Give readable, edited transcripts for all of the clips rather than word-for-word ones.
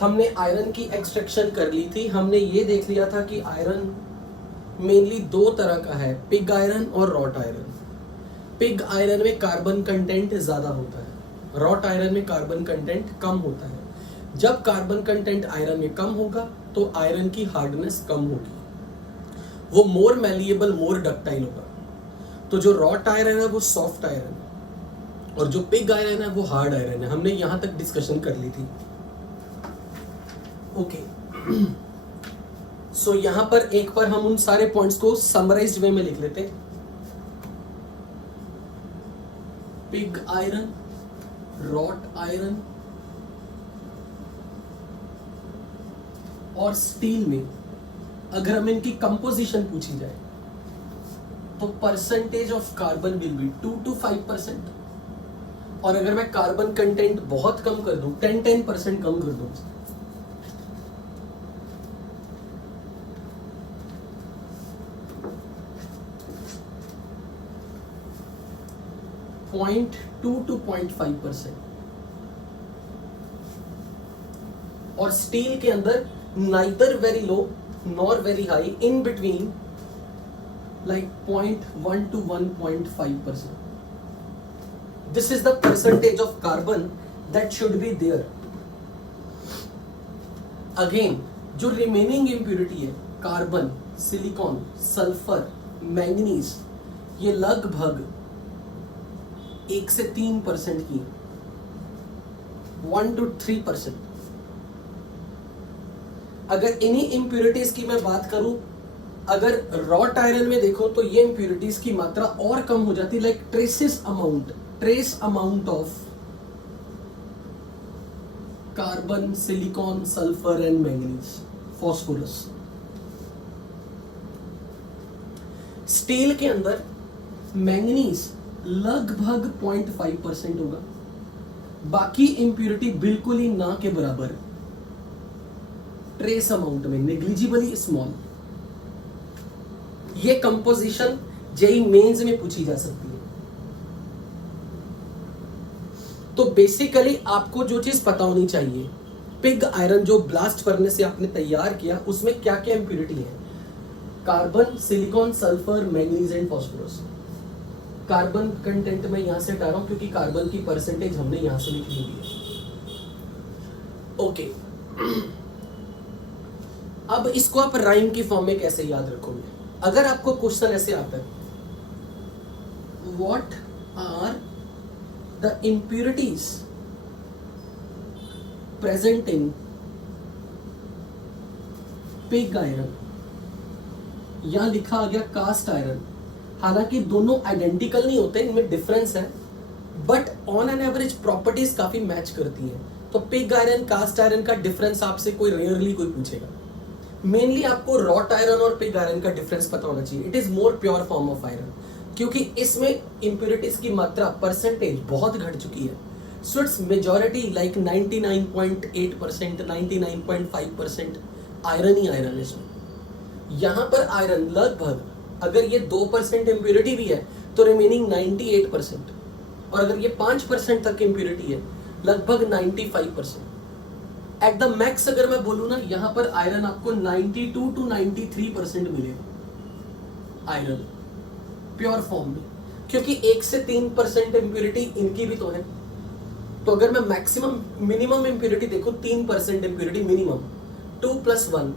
हमने आयरन की एक्सट्रैक्शन कर ली थी। हमने ये देख लिया था कि आयरन मेनली दो तरह का है, पिग आयरन और रॉट आयरन। पिग आयरन में कार्बन कंटेंट ज़्यादा होता है, रॉट आयरन में कार्बन कंटेंट कम होता है। जब कार्बन कंटेंट आयरन में कम होगा तो आयरन की हार्डनेस कम होगी, वो मोर मैलिएबल, मोर डक्टाइल होगा। तो जो रॉट आयरन है वो सॉफ्ट आयरन है और जो पिग आयरन है वो हार्ड आयरन है। हमने यहां तक डिस्कशन कर ली थी। ओके सो यहां पर एक बार हम उन सारे पॉइंट्स को समराइज्ड वे में लिख लेते हैं। पिग आयरन, रॉट आयरन और स्टील में अगर हमें इनकी कंपोजिशन पूछी जाए तो percentage of carbon will be 2 to 5%। और अगर मैं कार्बन कंटेंट बहुत कम कर दूं, 10% कम कर दूं, पॉइंट 2 to 0.5%। और स्टील के अंदर neither very low nor very high, in between like 0.1 to 1.5%. This is the percentage of carbon that should be there. Again, जो remaining impurity है, कार्बन, सिलिकॉन, सल्फर, मैंगनीज, ये लगभग 1 से 3% की, 1 to 3%। अगर इन्हीं impurities की मैं बात करूं, अगर रॉट आयरन में देखो तो ये इंप्यूरिटीज की मात्रा और कम हो जाती, like trace amount of carbon, silicon, sulphur and manganese, phosphorus. Steel के अंदर मैंगनीज लगभग 0.5% होगा, बाकी इंप्यूरिटी बिल्कुल ही ना के बराबर, ट्रेस अमाउंट में, नेग्लिजिबली स्मॉल। ये कंपोजिशन जेई मेंस में पूछी जा सकती है। तो बेसिकली आपको जो चीज पता होनी चाहिए, पिग आयरन जो ब्लास्ट फर्नेस से आपने तैयार किया उसमें क्या क्या इंप्यूरिटी है, carbon, silicon, sulphur, manganese and phosphorus. Carbon content में यहां से हटा रहा हूं क्योंकि कार्बन की परसेंटेज हमने यहां से लिख ली है। ओके अब इसको आप राइम की फॉर्म में कैसे याद रखोगे? अगर आपको क्वेश्चन ऐसे आता है, what are the impurities present in pig iron, यहां लिखा आ गया कास्ट आयरन। हालांकि दोनों आइडेंटिकल नहीं होते, इनमें डिफरेंस है, but on an average properties काफी मैच करती है। तो पिग आयरन, कास्ट आयरन का डिफरेंस आपसे कोई रेयरली कोई पूछेगा। मेनली आपको रॉट आयरन और पिग आयरन का डिफरेंस पता होना चाहिए। It is more pure form of iron, क्योंकि इसमें इंप्यूरिटीज की मात्रा, परसेंटेज बहुत घट चुकी है। So it's majority like 99.8%, 99.5% iron he iron है इसमें। यहां पर आयरन लगभग, अगर ये 2% इंप्यूरिटी भी है तो रिमेनिंग 98%, और अगर ये 5% तक इंप्यूरिटी है लगभग 95%। एट द मैक्स अगर मैं बोलूं ना, यहां पर आयरन आपको 92 to 93% मिलेगा, आयरन प्योर फॉर्म में, क्योंकि 1 से 3% इंप्यूरिटी इनकी भी तो है। तो अगर मैं मैक्सिमम मिनिमम इंप्यूरिटी देखूं, 3% इंप्यूरिटी मिनिमम, 2 + 1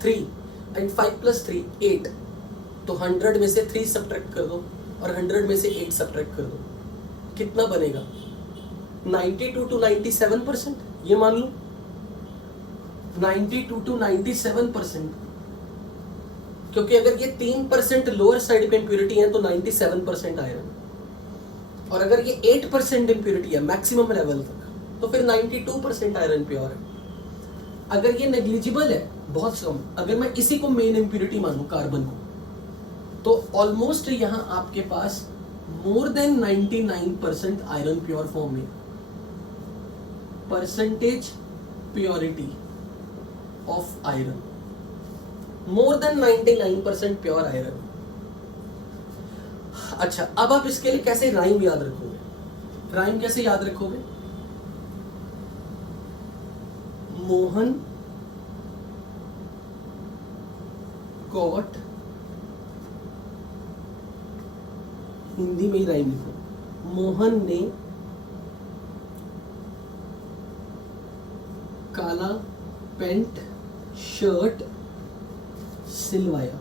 3 एंड 5 + 3 8, तो 100 में से 3 सब्ट्रैक्ट कर दो और 100 में से 8 सब्ट्रैक्ट कर दो, कितना बनेगा? 92 to 97%, ये मान लो 92 to 97%, क्योंकि अगर ये 3% लोअर साइड पे इंप्यूरिटी है तो 97% आयरन, और अगर ये 8% इंप्यूरिटी है मैक्सिमम लेवल तक तो फिर 92% आयरन प्योर है। अगर ये नेग्लिजिबल है, बहुत कम, अगर मैं इसी को मेन इंप्यूरिटी मानूं कार्बन को, तो ऑलमोस्ट यहां आपके पास more than 99% iron pure form में। Percentage purity of iron, more than 99% pure iron. अच्छा, अब आप इसके लिए कैसे राइम याद रखोगे? राइम कैसे याद रखोगे? मोहन got, हिंदी में ही राइम लिखो, मोहन ने काला पैंट शर्ट सिलवाया।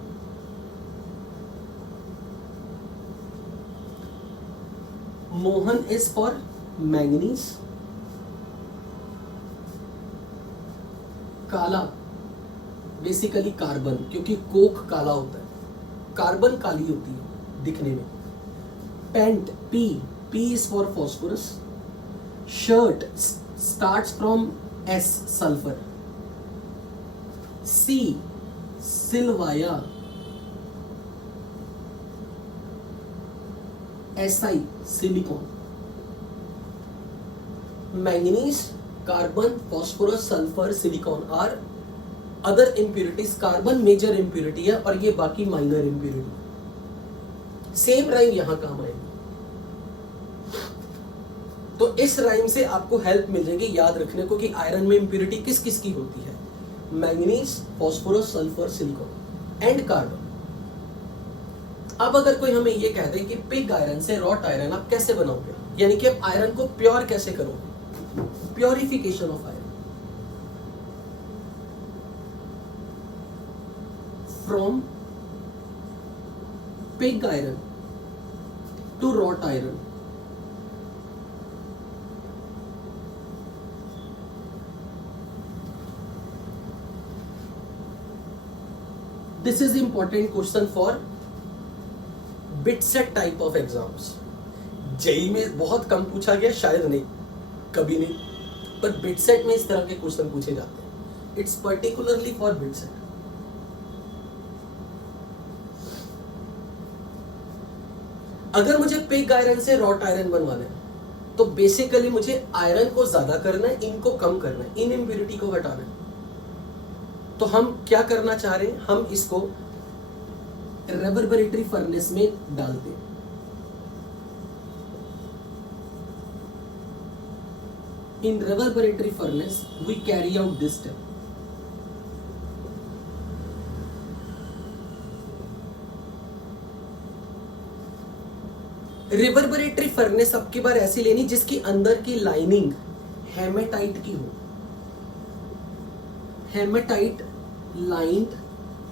मोहन इज फॉर मैंगनीज, काला बेसिकली कार्बन, क्योंकि कोक काला होता है, कार्बन काली होती है दिखने में। Pant P, P is for phosphorus. Shirt starts from S, sulphur. सी सिलवाया, SI silicon. Manganese, carbon, phosphorus, sulphur, silicon are other impurities. Carbon major impurity है और ये बाकी माइनर इम्प्यूरिटी। सेम राइम यहां काम आएगी। तो इस राइम से आपको हेल्प मिल जाएगी याद रखने को कि आयरन में इम्प्यूरिटी किस किस की होती है। Manganese, phosphorus, sulphur, silicon and carbon. अब अगर कोई हमें ये कह दे कि पिग आयरन से रॉट आयरन आप कैसे बनाओगे, यानी कि आप आयरन को प्योर कैसे करोगे, purification of iron from pig iron to wrought iron. This is important question for BITSAT type of exams. JEE में बहुत कम पूछा गया, शायद नहीं, कभी नहीं, पर बिट सेट में इस तरह के क्वेश्चन पूछे जाते हैं। It's particularly for bit set. अगर मुझे पिग आयरन से रॉट आयरन बनवाना है तो बेसिकली मुझे आयरन को ज्यादा करना है, इनको कम करना है, इन इम्प्यूरिटी को घटाना है। तो हम क्या करना चाह रहे हैं, हम इसको रेवर्बरेटरी फर्नेस में डालते हैं। In reverberatory furnace we carry out this step. Reverberatory furnace अब की बार ऐसी लेनी जिसकी अंदर की लाइनिंग हेमेटाइट की हो। Hematite lined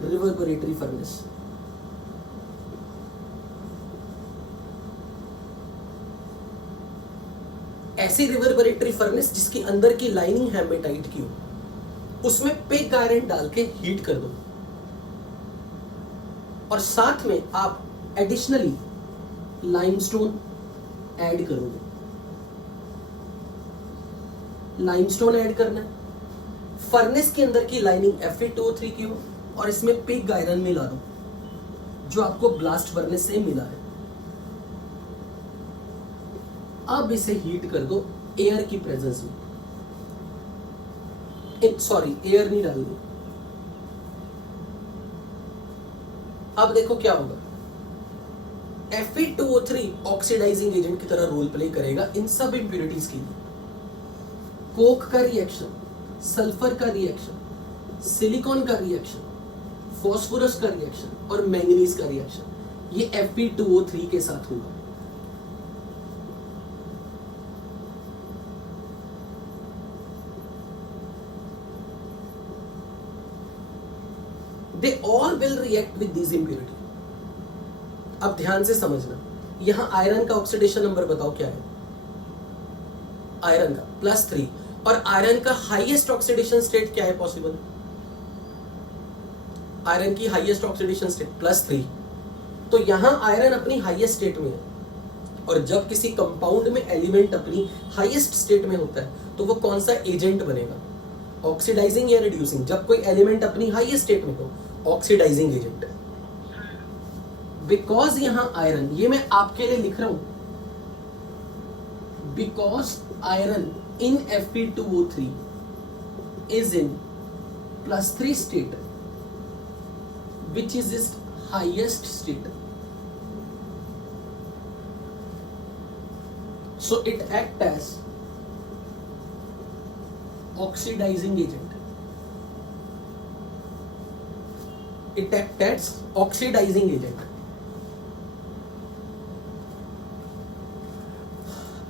reverberatory furnace. ऐसी रिवर्बरेटरी फर्नेस जिसकी अंदर की लाइनिंग हेमेटाइट की हो, उसमें पिग आयरन डाल के हीट कर दो और साथ में आप एडिशनली लाइमस्टोन ऐड करोगे। लाइमस्टोन ऐड करना है, फर्नेस के अंदर की लाइनिंग Fe2O3 की हो और इसमें पिग आयरन मिला दो जो आपको ब्लास्ट फर्नेस से मिला है। अब इसे हीट कर दो एयर की प्रेजेंस में। सॉरी, एयर नहीं डालनी। अब देखो क्या होगा, Fe2O3 ऑक्सीडाइजिंग एजेंट की तरह रोल प्ले करेगा इन सब इंप्यूरिटीज के लिए। कोक का रिएक्शन, सल्फर का रिएक्शन, सिलिकॉन का रिएक्शन, फॉस्फोरस का रिएक्शन और मैंगनीज का रिएक्शन, ये Fe2O3 के साथ होगा। They all will react with these impurity। अब ध्यान से समझना, यहां आयरन का ऑक्सीडेशन नंबर बताओ क्या है। आयरन का +3 और आयरन का हाईएस्ट ऑक्सीडेशन स्टेट क्या है पॉसिबल। आयरन की हाईएस्ट ऑक्सीडेशन स्टेट +3। तो यहां आयरन अपनी हाईएस्ट स्टेट में है और जब किसी कंपाउंड में एलिमेंट अपनी हाईएस्ट स्टेट में होता है तो वो कौन सा एजेंट बनेगा, ऑक्सीडाइजिंग या रिड्यूसिंग। जब कोई एलिमेंट अपनी हाईएस्ट स्टेट में हो, ऑक्सीडाइजिंग एजेंट। बिकॉज यहां आयरन, ये मैं आपके लिए लिख रहा हूं, because iron in Fe2O3 is in +3 state, which is its highest state. So it acts as oxidising agent, it act as oxidising agent.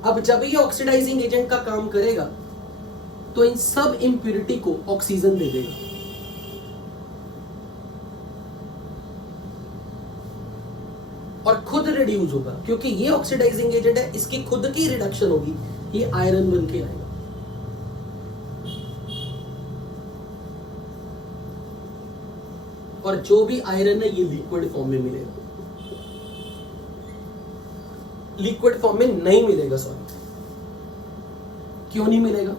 अब जब ये ऑक्सीडाइजिंग एजेंट का काम करेगा तो इन सब इंप्यूरिटी को ऑक्सीजन दे देगा, और खुद रिड्यूस होगा, क्योंकि ये ऑक्सीडाइजिंग एजेंट है, इसकी खुद की रिडक्शन होगी, ये आयरन बन के आएगा। और जो भी आयरन है ये लिक्विड फॉर्म में मिलेगा, लिक्विड फॉर्म में नहीं मिलेगा, सॉरी। क्यों नहीं मिलेगा?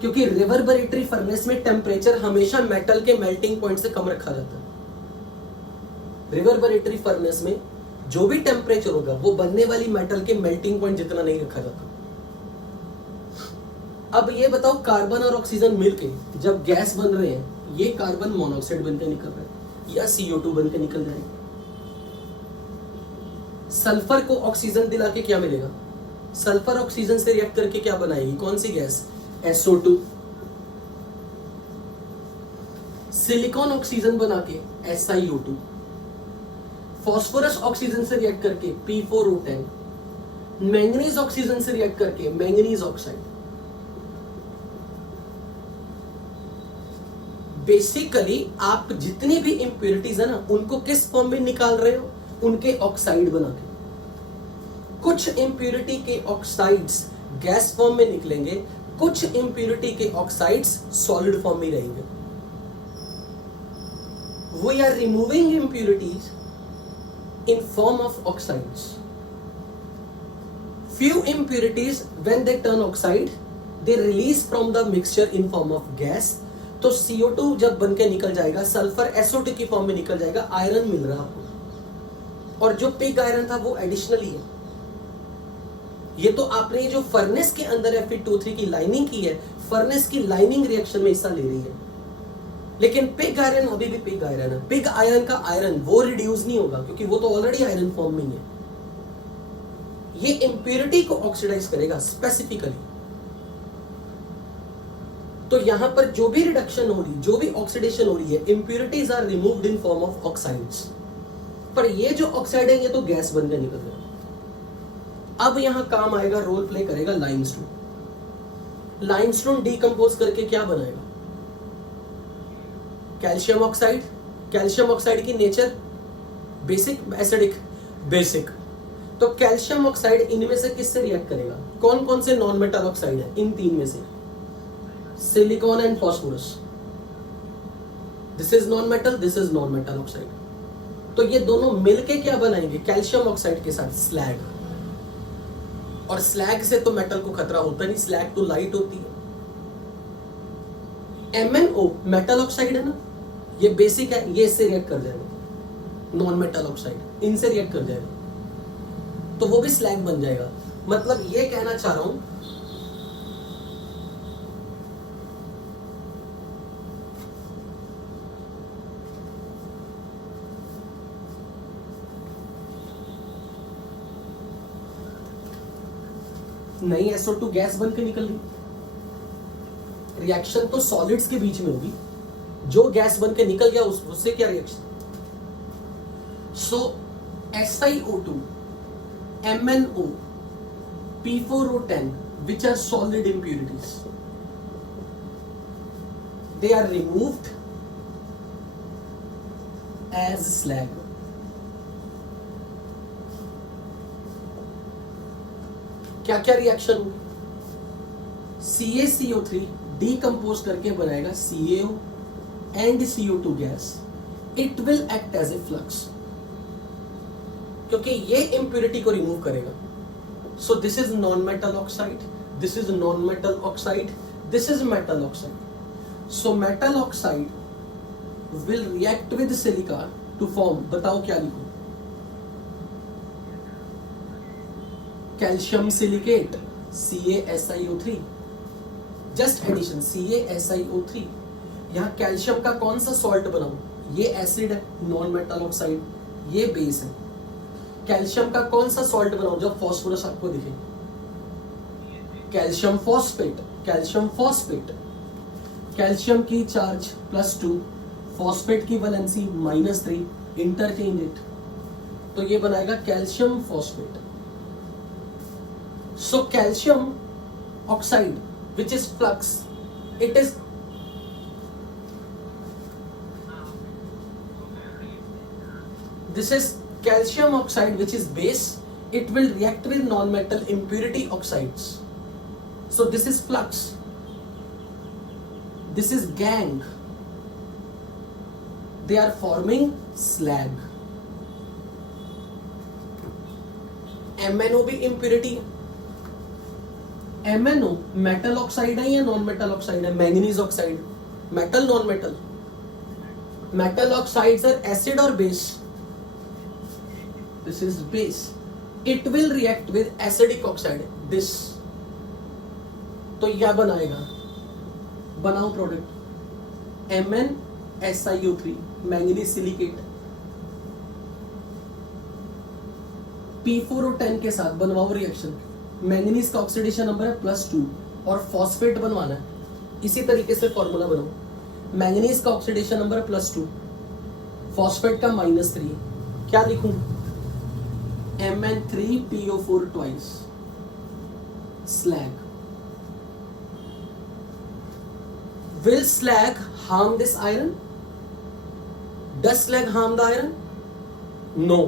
क्योंकि रिवर्बरेटरी फर्नेस में टेम्परेचर हमेशा मेटल के मेल्टिंग पॉइंट से कम रखा जाता है। रिवर्बरेटरी फर्नेस में जो भी टेम्परेचर होगा वो बनने वाली मेटल के मेल्टिंग पॉइंट जितना नहीं रखा जाता। अब ये बताओ, कार्बन और ऑक्सीजन मिलके जब गैस बन रहे हैं, ये कार्बन मोनोऑक्साइड बनकर निकल रहा है या CO2 बनकर निकल जाएगा। सल्फर को ऑक्सीजन दिला के क्या मिलेगा? सल्फर ऑक्सीजन से रिएक्ट करके क्या बनाएगी? कौन सी गैस? SO2। सिलिकॉन ऑक्सीजन बना के SiO2। फास्फोरस ऑक्सीजन से रिएक्ट करके P4O10। मैंगनीज ऑक्सीजन से रिएक्ट करके मैंगनीज ऑक्साइड। बेसिकली आप जितनी भी इंप्योरिटीज है ना, उनको किस फॉर्म में निकाल रहे हो? उनके ऑक्साइड बना के। कुछ इंप्योरिटी के ऑक्साइड्स गैस फॉर्म में निकलेंगे, कुछ इंप्योरिटी के ऑक्साइड्स सॉलिड फॉर्म में रहेंगे। We are removing impurities in form of oxides. Few impurities, when they turn oxide, they release from the mixture in form of gas. तो CO2 जब बन के निकल जाएगा, सल्फर SO2 की फॉर्म में निकल जाएगा, आयरन मिल रहा आपको। और जो पिग आयरन था वो एडिशनली है। ये तो आपने जो फर्नेस के अंदर Fe2O3 की लाइनिंग की है, फर्नेस की लाइनिंग रिएक्शन में हिस्सा ले रही है, लेकिन पिग आयरन अभी भी पिग आयरन है। पिग आयरन का आयरन वो रिड्यूस नहीं होगा, क्योंकि वो तो ऑलरेडी आयरन फॉर्म में ही है। ये इंप्योरिटी को ऑक्सीडाइज करेगा स्पेसिफिकली। तो यहां पर जो भी रिडक्शन हो रही, जो भी ऑक्सीडेशन हो रही है, impurities are removed in form of oxides. पर ये जो ऑक्साइड है ये तो गैस बनकर निकल गया। अब यहां काम आएगा, रोल प्ले करेगा लाइमस्टोन। लाइमस्टोन डीकंपोज करके क्या बनाएगा? Calcium oxide. कैल्शियम ऑक्साइड की नेचर बेसिक, एसिडिक। बेसिक। तो कैल्शियम ऑक्साइड इनमें से किससे रिएक्ट करेगा? कौन कौन से नॉन मेटल ऑक्साइड है? इन तीन में से silicon and phosphorus. This is non metal, this is non metal oxide. तो ये दोनों मिलके क्या बनाएंगे? कैल्शियम ऑक्साइड के साथ स्लैग। और स्लैग से तो मेटल को खतरा होता नहीं, स्लैग तो लाइट होती है। MnO मेटल ऑक्साइड है ना, ये बेसिक है, ये इससे रिएक्ट कर जाएगा। नॉन मेटल ऑक्साइड इनसे रिएक्ट कर जाएगा, तो वो भी स्लैग बन जाएगा। मतलब ये कहना चाह रहा हूं, नहीं SO2 गैस बन के निकल गई। रिएक्शन तो सॉलिड्स के बीच में होगी, जो गैस बन के निकल गया उससे क्या reaction? So SiO2, MnO, P4O10, which are solid impurities, they are removed as slag. क्या क्या रिएक्शन होगी? CaCO3 डीकंपोज करके बनाएगा CaO and CO2 gas. It will act as a flux, क्योंकि ये इंप्योरिटी को रिमूव करेगा। So this is non metal oxide, this is non metal oxide, this is metal oxide. So metal oxide will react with silica to form, बताओ क्या लिखो? Calcium silicate CaSiO3, just addition CaSiO3। यहां calcium का कौन सा salt बनाऊं? ये acid है, नॉन मेटल ऑक्साइड, ये बेस है। कैल्शियम का कौन सा सॉल्ट बनाऊं जब फास्फोरस आपको दिखे? Calcium phosphate. Calcium phosphate, calcium की चार्ज +2, फॉस्फेट की वैलेंसी -3, इंटरचेंज इट, तो ये बनाएगा calcium phosphate. So calcium oxide which is flux, it is this is calcium oxide which is base, it will react with non-metal impurity oxides. So this is flux, this is gang, they are forming slag. MnO भी impurity है. MnO metal oxide है या non metal oxide है? Manganese oxide, metal non metal? Metal oxides are acid और base. This is base. It will react with acidic oxide. This. तो यह बनाएगा, बनाओ product MnSiO3 manganese silicate. P4 और 10 के साथ बनवाओ रिएक्शन. मैंगनीज का ऑक्सीडेशन नंबर है +2 और फॉस्फेट बनवाना है. इसी तरीके से फॉर्मूला बनाओ. मैंगनीज का ऑक्सीडेशन नंबर है +2, फॉस्फेट का -3. क्या लिखूं? Mn3PO4 twice. Slag. Will slag harm this iron? Does slag harm the iron? No.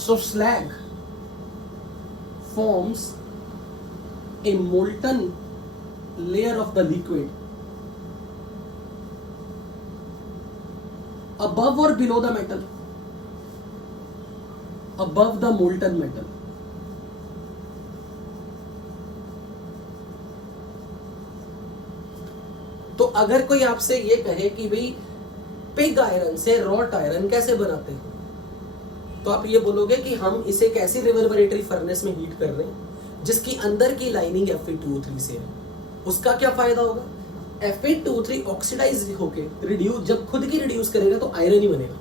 So slag forms a molten layer of the liquid above or below the metal? Above the molten metal. तो अगर कोई आपसे ये कहे कि भाई pig iron से wrought iron कैसे बनाते हैं, तो आप ये बोलोगे कि हम इसे एक ऐसी रिवर्बरेटरी फर्नेस में हीट कर रहे हैं जिसकी अंदर की लाइनिंग Fe2O3 से है. उसका क्या फायदा होगा? Fe2O3 ऑक्सीडाइज होके रिड्यूस, जब खुद की रिड्यूस करेगा तो आयरन ही बनेगा.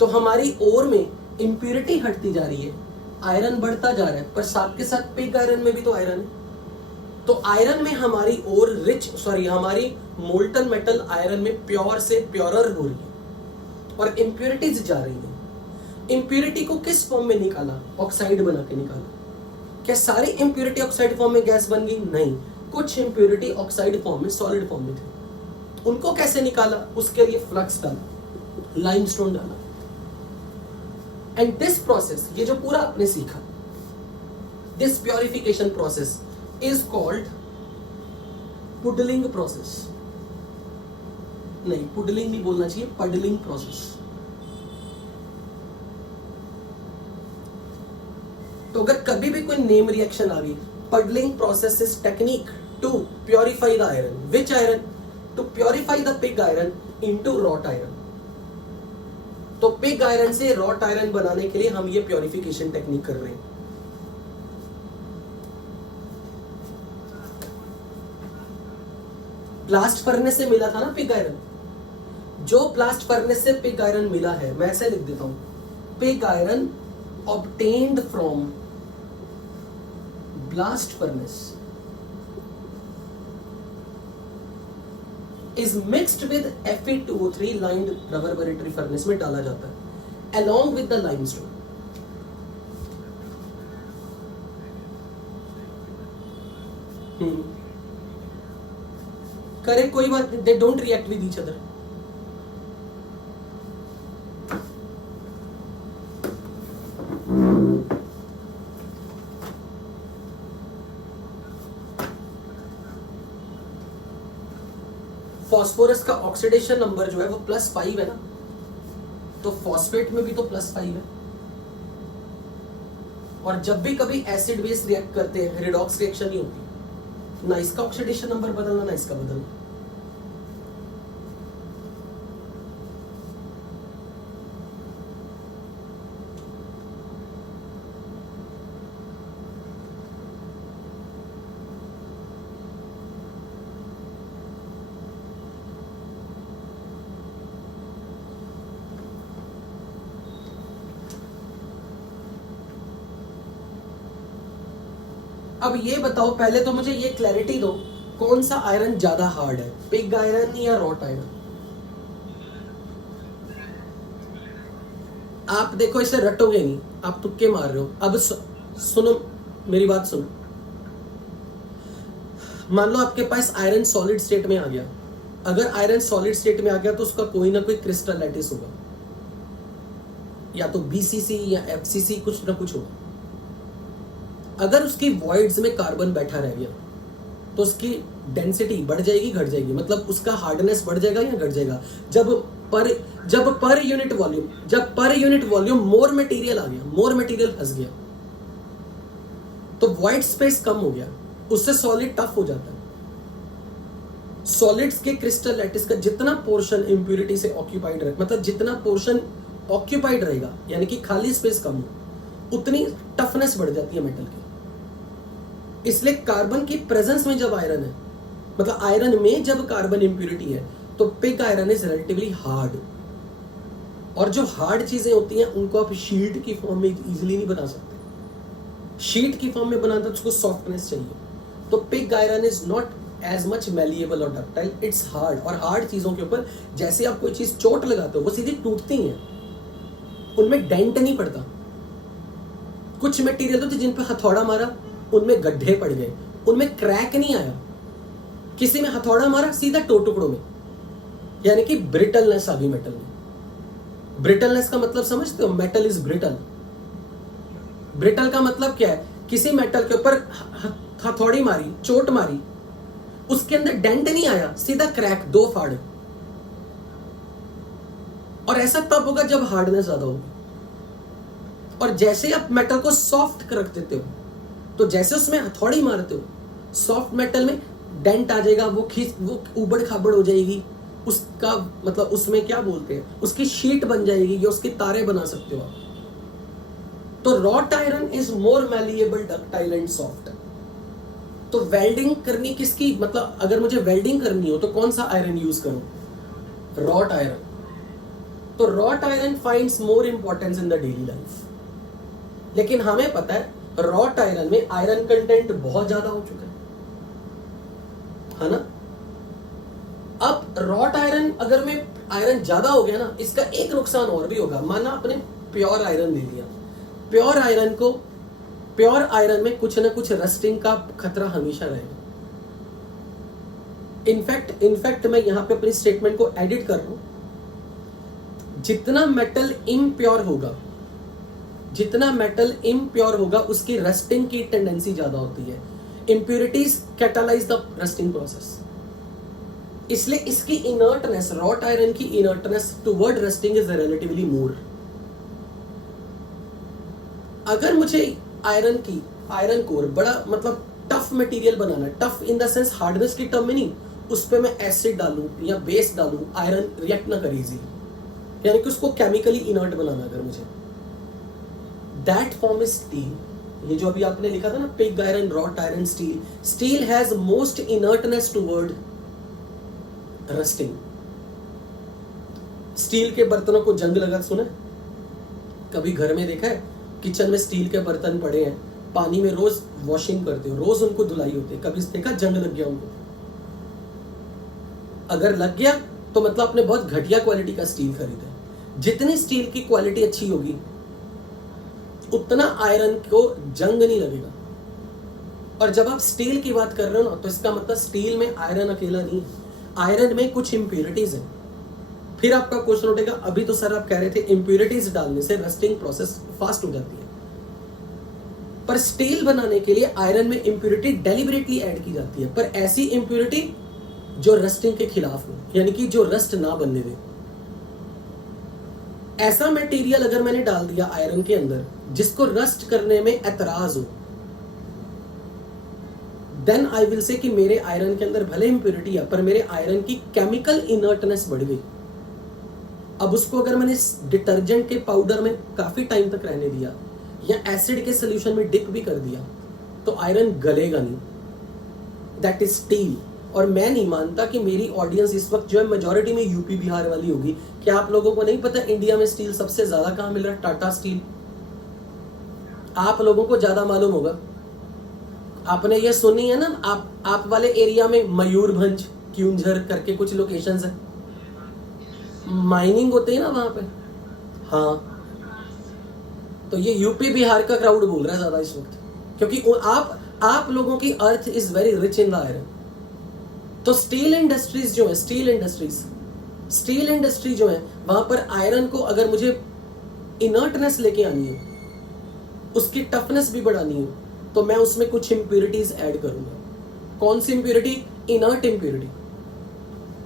तो हमारी ओर में इंप्योरिटी हटती जा रही है, आयरन बढ़ता जा रहा है, पर साथ के साथ पिग आयरन में भी तो आयरन है. तो आयरन में हमारी ओर हमारी मोल्टन मेटल आयरन में प्योर से प्योरर हो रही है और इंप्योरिटीज जा रही है. इंप्योरिटी को किस फॉर्म में निकाला? ऑक्साइड बना के निकाला. क्या सारी इंप्योरिटी ऑक्साइड फॉर्म में गैस बन गई? नहीं. कुछ इंप्योरिटी ऑक्साइड फॉर्म में, सॉलिड फॉर्म में थे. उनको कैसे निकाला? उसके लिए फ्लक्स डाला, लाइमस्टोन डाला. एंड दिस प्रोसेस, ये जो पूरा आपने सीखा, this purification process is called puddling process. नहीं, पुडलिंग नहीं बोलना चाहिए, पडलिंग प्रोसेस. तो अगर कभी भी कोई नेम रिएक्शन आ गई, puddling process is technique to purify the iron. Which iron? To purify the pig iron into wrought iron. तो पिग आयरन से रॉट आयरन बनाने के लिए हम ये प्योरिफिकेशन टेक्निक कर रहे हैं. ब्लास्ट फर्नेस से मिला था ना पिग आयरन. जो ब्लास्ट फर्नेस से पिग आयरन मिला है, मैं ऐसे लिख देता हूं, pig iron obtained from blast furnace is mixed with Fe2O3 lined reverberatory furnace में डाला जाता है along with the limestone. करे कोई बात नहीं, they don't react with each other. Phosphorus का ऑक्सीडेशन नंबर जो है वो +5 है ना, तो फॉस्फेट में भी तो +5 है. और जब भी कभी एसिड बेस रिएक्ट करते हैं, रिडॉक्स रिएक्शन ही होती, ना इसका ऑक्सीडेशन नंबर बदलना ना इसका बदलना. अब ये बताओ, पहले तो मुझे ये क्लैरिटी दो, कौन सा आयरन ज्यादा हार्ड है, पिग आयरन या रॉट आयरन? आप देखो, इसे रटोगे नहीं, आप तुक्के मार रहे हो। अब सुनो मेरी बात, सुनो। मान लो आपके पास आयरन सॉलिड स्टेट में आ गया। अगर आयरन सॉलिड स्टेट में आ गया तो उसका कोई ना कोई क्रिस्टल लैटिस होगा, या तो बीसीसी या एफसीसी, कुछ ना कुछ होगा। अगर उसकी वॉइड्स में कार्बन बैठा रह गया तो उसकी डेंसिटी बढ़ जाएगी, घट जाएगी, मतलब उसका हार्डनेस बढ़ जाएगा या घट जाएगा? जब per unit volume more material आ गया, मोर मटेरियल फंस गया, तो वॉइड स्पेस कम हो गया, उससे सॉलिड टफ हो जाता है। सॉलिड्स के क्रिस्टल लैटिस का जितना पोर्शन इंप्यूरिटी से ऑक्यूपाइड रहे, मतलब जितना पोर्शन ऑक्यूपाइड रहेगा, यानी कि खाली स्पेस कम हो, उतनी टफनेस बढ़ जाती है मेटल की। इसलिए कार्बन की प्रेजेंस में जब आयरन है, मतलब आयरन में जब कार्बन इंप्यूरिटी है, तो pig iron is relatively hard. और जो हार्ड चीजें होती हैं उनको आप शीट की फॉर्म में इजीली नहीं बना सकते। शीट की फॉर्म में बनाना तो उसको सॉफ्टनेस चाहिए। तो pig iron is not as much malleable और डक्टाइल, इट्स हार्ड। और हार्ड चीजों के ऊपर जैसे आप कोई चीज चोट लगाते हो वो सीधी टूटती हैं, उनमें डेंट नहीं पड़ता। कुछ मटेरियल होते जिन पे हथौड़ा मारा उनमें गड्ढे पड़ गए, उनमें क्रैक नहीं आया। किसी में हथौड़ा मारा सीधा टुकड़ों में, यानी कि ब्रिटलनेस आ गई मेटल में। ब्रिटलनेस का मतलब समझते हो? Metal is brittle. ब्रिटल का मतलब क्या है? किसी मेटल के ऊपर हथौड़ी मारी, चोट मारी, उसके अंदर डेंट नहीं आया, सीधा क्रैक, दो फाड़। और ऐसा तब होगा जब हार्डनेस ज्यादा होगी। और जैसे आप मेटल को सॉफ्ट रख देते हो, तो जैसे उसमें हथौड़ी मारते हो, सॉफ्ट मेटल में डेंट आ जाएगा, वो उबड़ खाबड़ हो जाएगी, उसका मतलब उसमें क्या बोलते हैं, उसकी शीट बन जाएगी या उसके तारे बना सकते हो आप। तो wrought iron is more malleable, ductile and soft. तो वेल्डिंग करनी किसकी, मतलब अगर मुझे वेल्डिंग करनी हो तो कौन सा आयरन यूज करूं? Wrought iron. तो wrought iron finds more importance in the daily life. लेकिन हमें पता है रॉट आयरन में आयरन कंटेंट बहुत ज्यादा हो चुका है ना। अब रॉट आयरन, अगर में आयरन ज्यादा हो गया ना, इसका एक नुकसान और भी होगा। माना आपने प्योर आयरन ले लिया, प्योर आयरन में कुछ ना कुछ रस्टिंग का खतरा हमेशा रहेगा। इनफैक्ट मैं यहां पे अपनी स्टेटमेंट को एडिट कर रहा हूं, जितना मेटल इम्प्योर होगा उसकी रस्टिंग की टेंडेंसी ज्यादा होती है। Impurities catalyse the rusting process, इसलिए इसकी इनर्टनेस, रॉट आयरन की inertness toward rusting is relatively मोर। अगर मुझे आयरन कोर बड़ा मतलब टफ मटेरियल बनाना है, tough in the sense hardness की टर्म में नहीं, उस पे मैं एसिड डालूं या बेस डालूं, आयरन रिएक्ट ना करे इजीली, यानी कि उसको केमिकली इनर्ट बनाना अगर मुझे, दैट फॉर्म इज स्टील। ये जो अभी आपने लिखा था ना, pig iron, wrought iron, steel has most inertness toward rusting. Steel के बर्तनों को जंग लगा सुना है? कभी घर में देखा है किचन में स्टील के बर्तन पड़े हैं, पानी में रोज वॉशिंग करते हो, रोज उनको धुलाई होती है, कभी देखा जंग लग गया उनको? अगर लग गया तो मतलब आपने बहुत घटिया क्वालिटी का स्टील खरीदा है। जितनी स्टील की क्वालिटी अच्छी होगी उतना आयरन को जंग नहीं लगेगा। और जब आप स्टील की बात कर रहे हो ना, तो इसका मतलब स्टील में आयरन अकेला नहीं है, आयरन में कुछ इंप्योरिटीज है। फिर आपका क्वेश्चन उठेगा, अभी तो सर आप कह रहे थे इंप्योरिटीज डालने से रस्टिंग प्रोसेस फास्ट हो जाती है, पर स्टील बनाने के लिए आयरन में इंप्योरिटी डेलिबरेटली ऐड की जाती है, पर ऐसी इंप्योरिटी जो रस्टिंग के खिलाफ हो, यानी कि जो रस्ट ना बनने दे। ऐसा मटेरियल अगर मैंने डाल दिया आयरन के अंदर जिसको रस्ट करने में एतराज हो, देन आई विल से कि मेरे आयरन के अंदर भले इंप्योरिटी है पर मेरे आयरन की केमिकल इनर्टनेस बढ़ गई। अब उसको अगर मैंने डिटर्जेंट के पाउडर में काफी टाइम तक रहने दिया या एसिड के सोल्यूशन में डिप भी कर दिया तो आयरन गलेगा नहीं, दैट इज स्टील। और मैं नहीं मानता कि मेरी ऑडियंस इस वक्त जो है मेजॉरिटी में यूपी बिहार वाली होगी। क्या आप लोगों को नहीं पता इंडिया में स्टील सबसे ज्यादा कहां मिल रहा है? टाटा स्टील। आप लोगों को ज्यादा मालूम होगा, आपने ये सुनी है ना, आप वाले एरिया में मयूरभंज, क्यूंझर करके कुछ लोकेशंस है, माइनिंग होती है ना वहां पे। हाँ, तो ये यूपी बिहार का क्राउड बोल रहा है ज्यादा इस वक्त, क्योंकि आप लोगों की earth is very rich in the iron. तो स्टील इंडस्ट्रीज जो है, स्टील इंडस्ट्री जो है, वहां पर आयरन को अगर मुझे इनर्टनेस लेके आनी है, उसकी टफनेस भी बढ़ानी है, तो मैं उसमें कुछ इंप्योरिटीज ऐड करूंगा। कौन सी इंप्योरिटी? Inert impurity.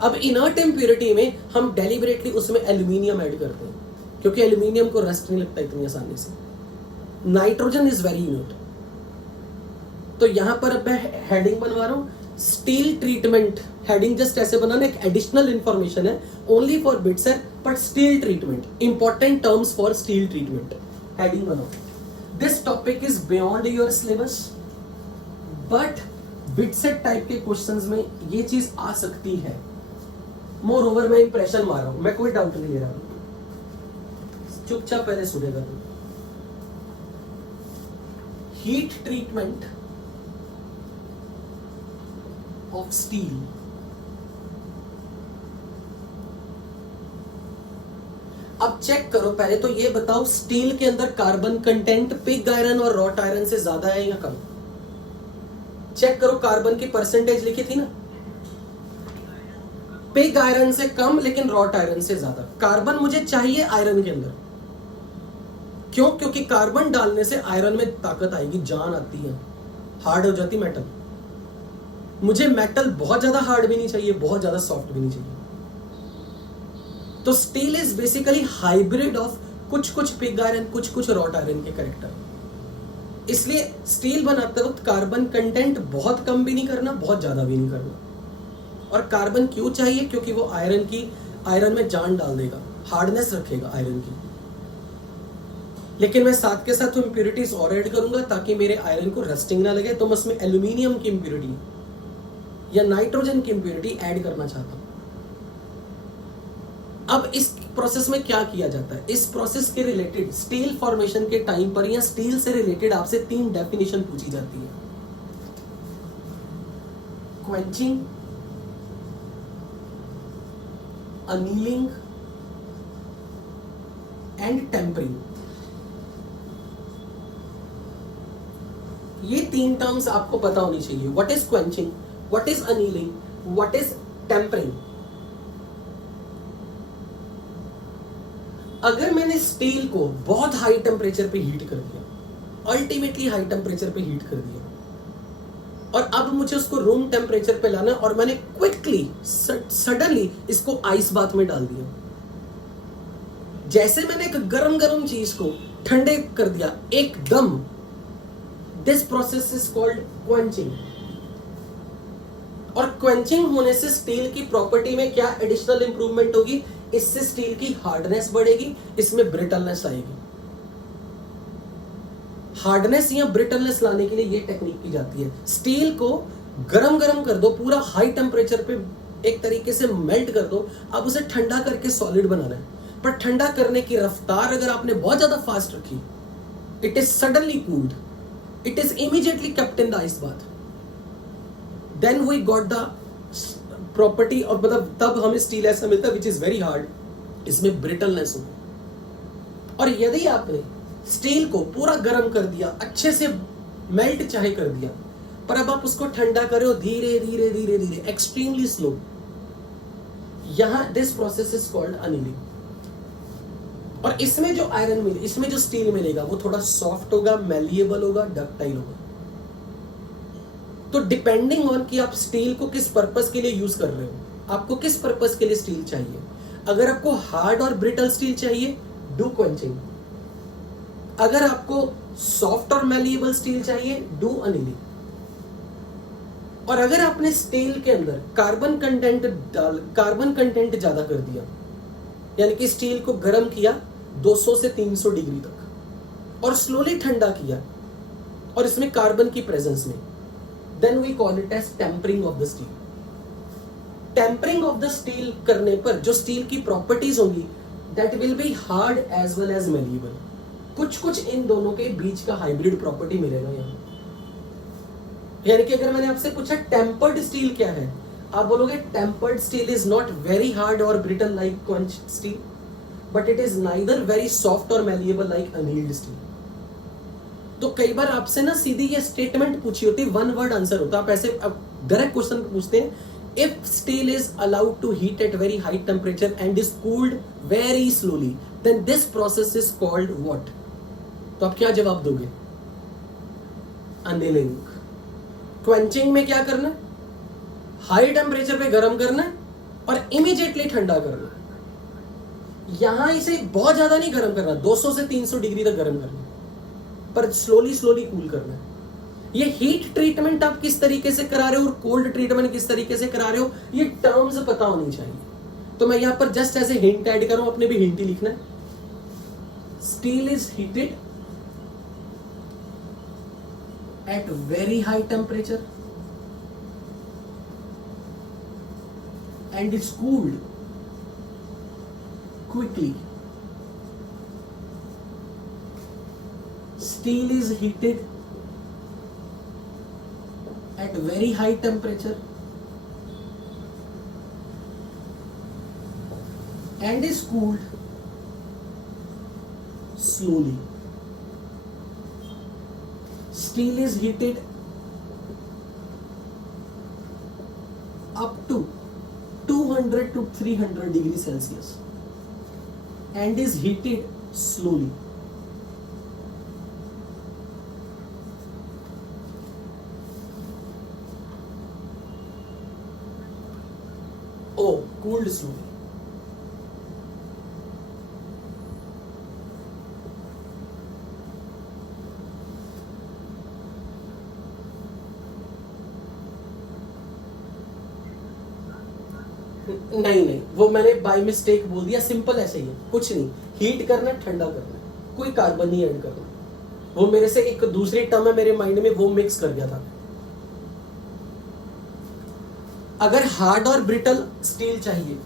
अब इनर्ट इंप्योरिटी में हम डेलिबरेटली उसमें एल्यूमिनियम ऐड करते हैं, क्योंकि एल्यूमिनियम को रस्ट नहीं लगता इतनी आसानी से। Nitrogen is very inert. तो यहां पर अब मैं हेडिंग बनवा रहा हूं, स्टील ट्रीटमेंट। हेडिंग जस्ट ऐसे बनाना, एक एडिशनल इंफॉर्मेशन है, ओनली फॉर बिट्स है, but steel treatment, important terms for steel treatment. Heading बनाओ, this topic is beyond your syllabus, but BITSAT type के क्वेश्चंस में ये चीज आ सकती है। मोर ओवर मैं इंप्रेशन मार रहा हूं, मैं कोई डाउट नहीं ले रहा हूं, चुपचाप पहले सुनेगा तू। Heat treatment of steel. अब चेक करो, पहले तो ये बताओ स्टील के अंदर कार्बन कंटेंट पिग आयरन और रॉट आयरन से ज्यादा है या कम? चेक करो, कार्बन की परसेंटेज लिखी थी ना, पिग आयरन से कम लेकिन रॉट आयरन से ज्यादा। कार्बन मुझे चाहिए आयरन के अंदर, क्यों? क्योंकि कार्बन डालने से आयरन में ताकत आएगी, जान आती है, हार्ड हो जाती मेटल। मुझे मेटल बहुत ज्यादा हार्ड भी नहीं चाहिए, बहुत ज्यादा सॉफ्ट भी नहीं चाहिए। तो steel is basically hybrid of कुछ पिग आयरन, कुछ रॉट आयरन के कैरेक्टर। इसलिए स्टील बनाते वक्त कार्बन कंटेंट बहुत कम भी नहीं करना, बहुत ज्यादा भी नहीं करना। और कार्बन क्यों चाहिए? क्योंकि वो आयरन में जान डाल देगा, हार्डनेस रखेगा आयरन की। लेकिन मैं साथ के साथ इंप्योरिटीज और ऐड करूंगा ताकि मेरे आयरन को रस्टिंग ना लगे। तो मैं उसमें एल्यूमिनियम की इंप्योरिटी या नाइट्रोजन की इंप्योरिटी ऐड करना चाहता हूं। अब इस प्रोसेस में क्या किया जाता है? इस प्रोसेस के रिलेटेड स्टील फॉर्मेशन के टाइम पर या स्टील से रिलेटेड आपसे 3 डेफिनेशन पूछी जाती है: क्वेंचिंग, अनीलिंग एंड टेम्परिंग। ये 3 टर्म्स आपको पता होनी चाहिए। What is quenching, what is annealing, what is tempering. अगर मैंने स्टील को बहुत हाई टेम्परेचर पे हीट कर दिया, अल्टीमेटली हाई टेम्परेचर पे हीट कर दिया, और अब मुझे उसको रूम टेम्परेचर पे लाना, और मैंने क्विकली सडनली इसको आइस बाथ में डाल दिया। जैसे मैंने एक गरम चीज को ठंडे कर दिया एकदम, this process is called quenching. और क्वेंचिंग होने से स्टील की प्रॉपर्टी में क्या एडिशनल इंप्रूवमेंट होगी? इससे स्टील की हार्डनेस बढ़ेगी, इसमें ब्रिटलनेस आएगी। हार्डनेस या ब्रिटलनेस लाने के लिए ये टेक्निक की जाती है। स्टील को गरम कर दो, पूरा हाई टेम्परेचर पे एक तरीके से मेल्ट कर दो। अब उसे ठंडा करके सॉलिड बनाना है, पर ठंडा करने की रफ्तार अगर आपने बहुत ज्यादा फास्ट रखी, it is suddenly cooled, it is immediately kept in the ice bath, then we got the property, और मतलब तब हमें स्टील ऐसा मिलता है विच इज वेरी हार्ड, इसमें ब्रिटलनेस हो। और यदि आपने स्टील को पूरा गर्म कर दिया, अच्छे से मेल्ट चाहे कर दिया, पर अब आप उसको ठंडा करो धीरे धीरे एक्सट्रीमली स्लो, यहां this process is called annealing. और इसमें जो आयरन मिले, इसमें जो स्टील मिलेगा वो थोड़ा सॉफ्ट होगा, मेलिएबल होगा, डक्टाइल होगा। तो डिपेंडिंग ऑन कि आप स्टील को किस पर्पस के लिए यूज कर रहे हो, आपको किस पर्पस के लिए स्टील चाहिए। अगर आपको हार्ड और ब्रिटल स्टील चाहिए, डू क्वेंचिंग। अगर आपको सॉफ्ट और मेलिएबल स्टील चाहिए, डू अनीलिंग। और अगर आपने स्टील के अंदर कार्बन कंटेंट ज्यादा कर दिया, यानी कि स्टील को गर्म किया 200 से 300 डिग्री तक और स्लोली ठंडा किया, और इसमें कार्बन की प्रेजेंस में, then we call it as tempering of the steel. Tempering of the steel करने पर जो स्टील की प्रॉपर्टीज होंगी, that will be hard as well as malleable. कुछ इन दोनों के बीच का हाइब्रिड प्रॉपर्टी मिलेगा यहाँ। यानी कि अगर मैंने आपसे पूछा टेम्पर्ड स्टील क्या है, आप बोलोगे tempered steel is not very hard और brittle like quenched steel, but it is neither very soft और मैलिएबल लाइक अनहील्ड स्टील। तो कई बार आपसे ना सीधी ये स्टेटमेंट पूछी होती, वन वर्ड आंसर होता, आप ऐसे डायरेक्ट क्वेश्चन पूछते हैं, if steel is allowed to heat at very high temperature and is cooled very slowly then this process is called what? तो आप क्या जवाब दोगे? अनिलिंग। क्वेंचिंग में क्या करना है? हाई टेम्परेचर पे गर्म करना है और इमीडिएटली ठंडा करना है। यहां इसे बहुत ज्यादा नहीं गर्म करना, 200 से 300 डिग्री तक गर्म करना है, पर स्लोली स्लोली कूल करना है। ये हीट ट्रीटमेंट आप किस तरीके से करा रहे हो और कोल्ड ट्रीटमेंट किस तरीके से करा रहे हो, ये टर्म्स पता होनी चाहिए। तो मैं यहां पर जस्ट ऐसे हिंट ऐड करूं, अपने भी हिंट ही लिखना है। Steel is heated at very high temperature and is cooled quickly. Steel is heated at very high temperature and is cooled slowly. Steel is heated up to 200 to 300 degrees Celsius and is heated slowly. Oh, cooled slowly. नहीं, वो मैंने by mistake बोल दिया, simple ऐसे ही है, कुछ नहीं। Heat करना, ठंडा करना, कोई कार्बन नहीं ऐड करना। वो मेरे से एक दूसरी टर्म है मेरे माइंड में, वो मिक्स कर गया था। अगर हार्ड और ब्रिटल स्टील चाहिए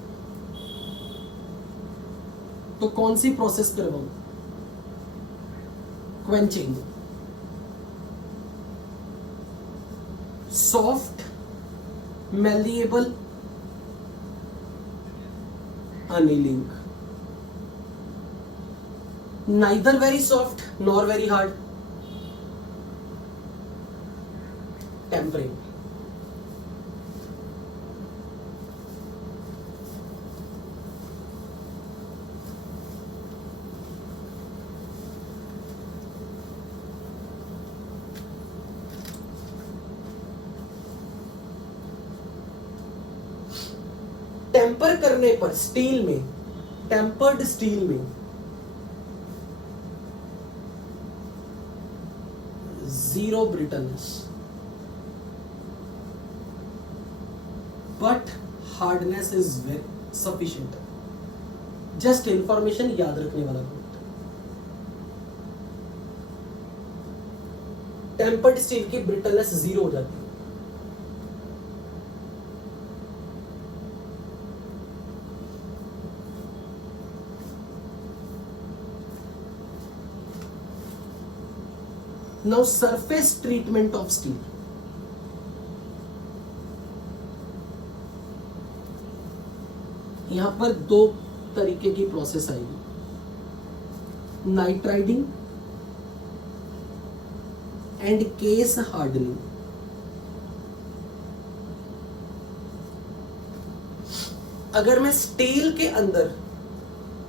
तो कौन सी प्रोसेस करवाऊं? Quenching. Soft, malleable, annealing. Neither very soft nor very hard. Tempering. Temper करने पर स्टील में, टेम्पर्ड स्टील में zero brittleness, but hardness is sufficient. Just information याद रखने वाला पॉइंट। टेम्पर्ड स्टील की ब्रिटलनेस जीरो हो जाती है। Now surface treatment of steel. यहां पर दो तरीके की प्रोसेस आएगी, नाइट्राइडिंग एंड केस हार्डनिंग। अगर मैं स्टील के अंदर,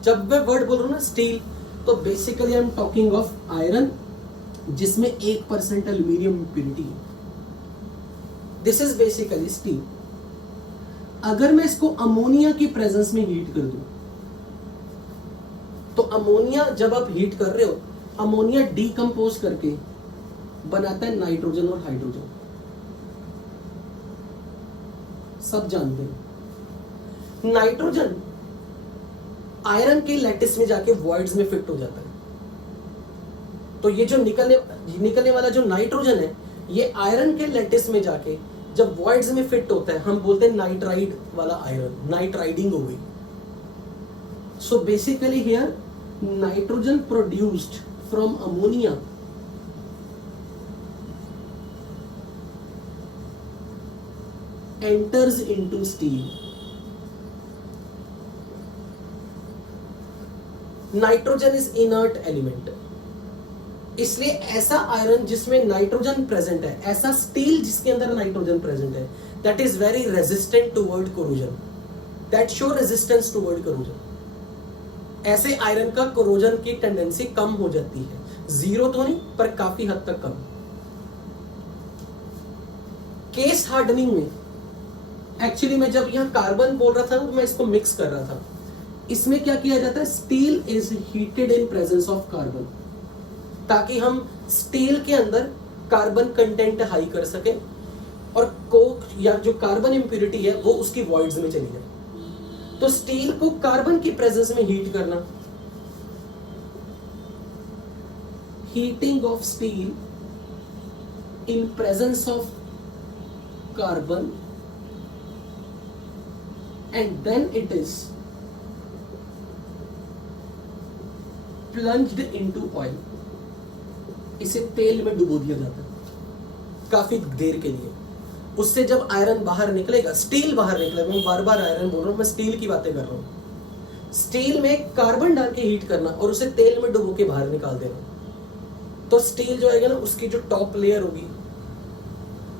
जब मैं वर्ड बोल रहा हूं ना स्टील, तो basically I am talking of iron जिसमें 1% एल्यूमिनियम इम्प्योरिटी है। This is basically steel. अगर मैं इसको अमोनिया की प्रेजेंस में हीट कर दूं, तो अमोनिया जब आप हीट कर रहे हो, अमोनिया डीकंपोज करके बनाता है नाइट्रोजन और हाइड्रोजन, सब जानते हैं। नाइट्रोजन आयरन के लैटिस में जाके वॉइड्स में फिट हो जाता है। तो ये जो निकलने वाला जो नाइट्रोजन है, ये आयरन के लैटिस में जाके जब वॉइड्स में फिट होता है, हम बोलते हैं नाइट्राइड वाला आयरन, नाइट्राइडिंग हो गई। So basically here nitrogen produced from ammonia enters into steel. Nitrogen is inert element, इसलिए ऐसा आयरन जिसमें नाइट्रोजन प्रेजेंट है, ऐसा स्टील जिसके अंदर नाइट्रोजन प्रेजेंट है, that is very resistant toward corrosion, that show resistance toward corrosion. ऐसे iron का कोरोजन की टेंडेंसी कम हो जाती है, जीरो तो नहीं पर काफी हद तक कम। केस हार्डनिंग में एक्चुअली मैं जब यहां कार्बन बोल रहा था तो मैं इसको मिक्स कर रहा था। इसमें क्या किया जाता है, steel is heated in presence of carbon, ताकि हम स्टील के अंदर कार्बन कंटेंट हाई कर सके और कोक या जो कार्बन इंप्यूरिटी है वो उसकी वॉइड्स में चली जाए। तो स्टील को कार्बन की प्रेजेंस में हीट करना, heating of steel in presence of carbon and then it is plunged into oil. इसे तेल में डुबो दिया जाता है काफी देर के लिए। उससे जब आयरन बाहर निकलेगा, स्टील बाहर निकलेगा, मैं बार बार आयरन बोल रहा हूं, मैं स्टील की बातें कर रहा हूं। स्टील में कार्बन डाल के हीट करना और उसे तेल में डुबो के बाहर निकाल देना, तो स्टील जो है ना उसकी जो टॉप लेयर होगी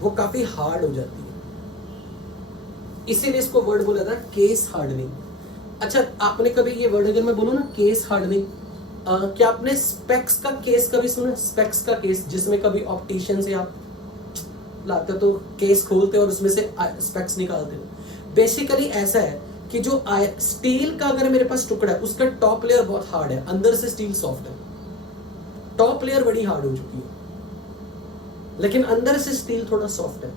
वो काफी हार्ड हो जाती है। इसीलिए इसको वर्ड बोला था केस हार्डनिंग। अच्छा, आपने कभी ये वर्ड अगर मैं बोलूं ना केस हार्डनिंग, क्या आपने स्पेक्स का केस कभी सुना? स्पेक्स का केस, जिसमें कभी ऑप्टिशियन से आप लाते तो केस खोलते और उसमें से स्पेक्स निकालते हो। बेसिकली ऐसा है कि जो स्टील का अगर मेरे पास टुकड़ा है उसका टॉप लेयर बहुत हार्ड है, अंदर से स्टील सॉफ्ट है, टॉप लेयर बड़ी हार्ड हो चुकी है लेकिन अंदर से स्टील थोड़ा सॉफ्ट है।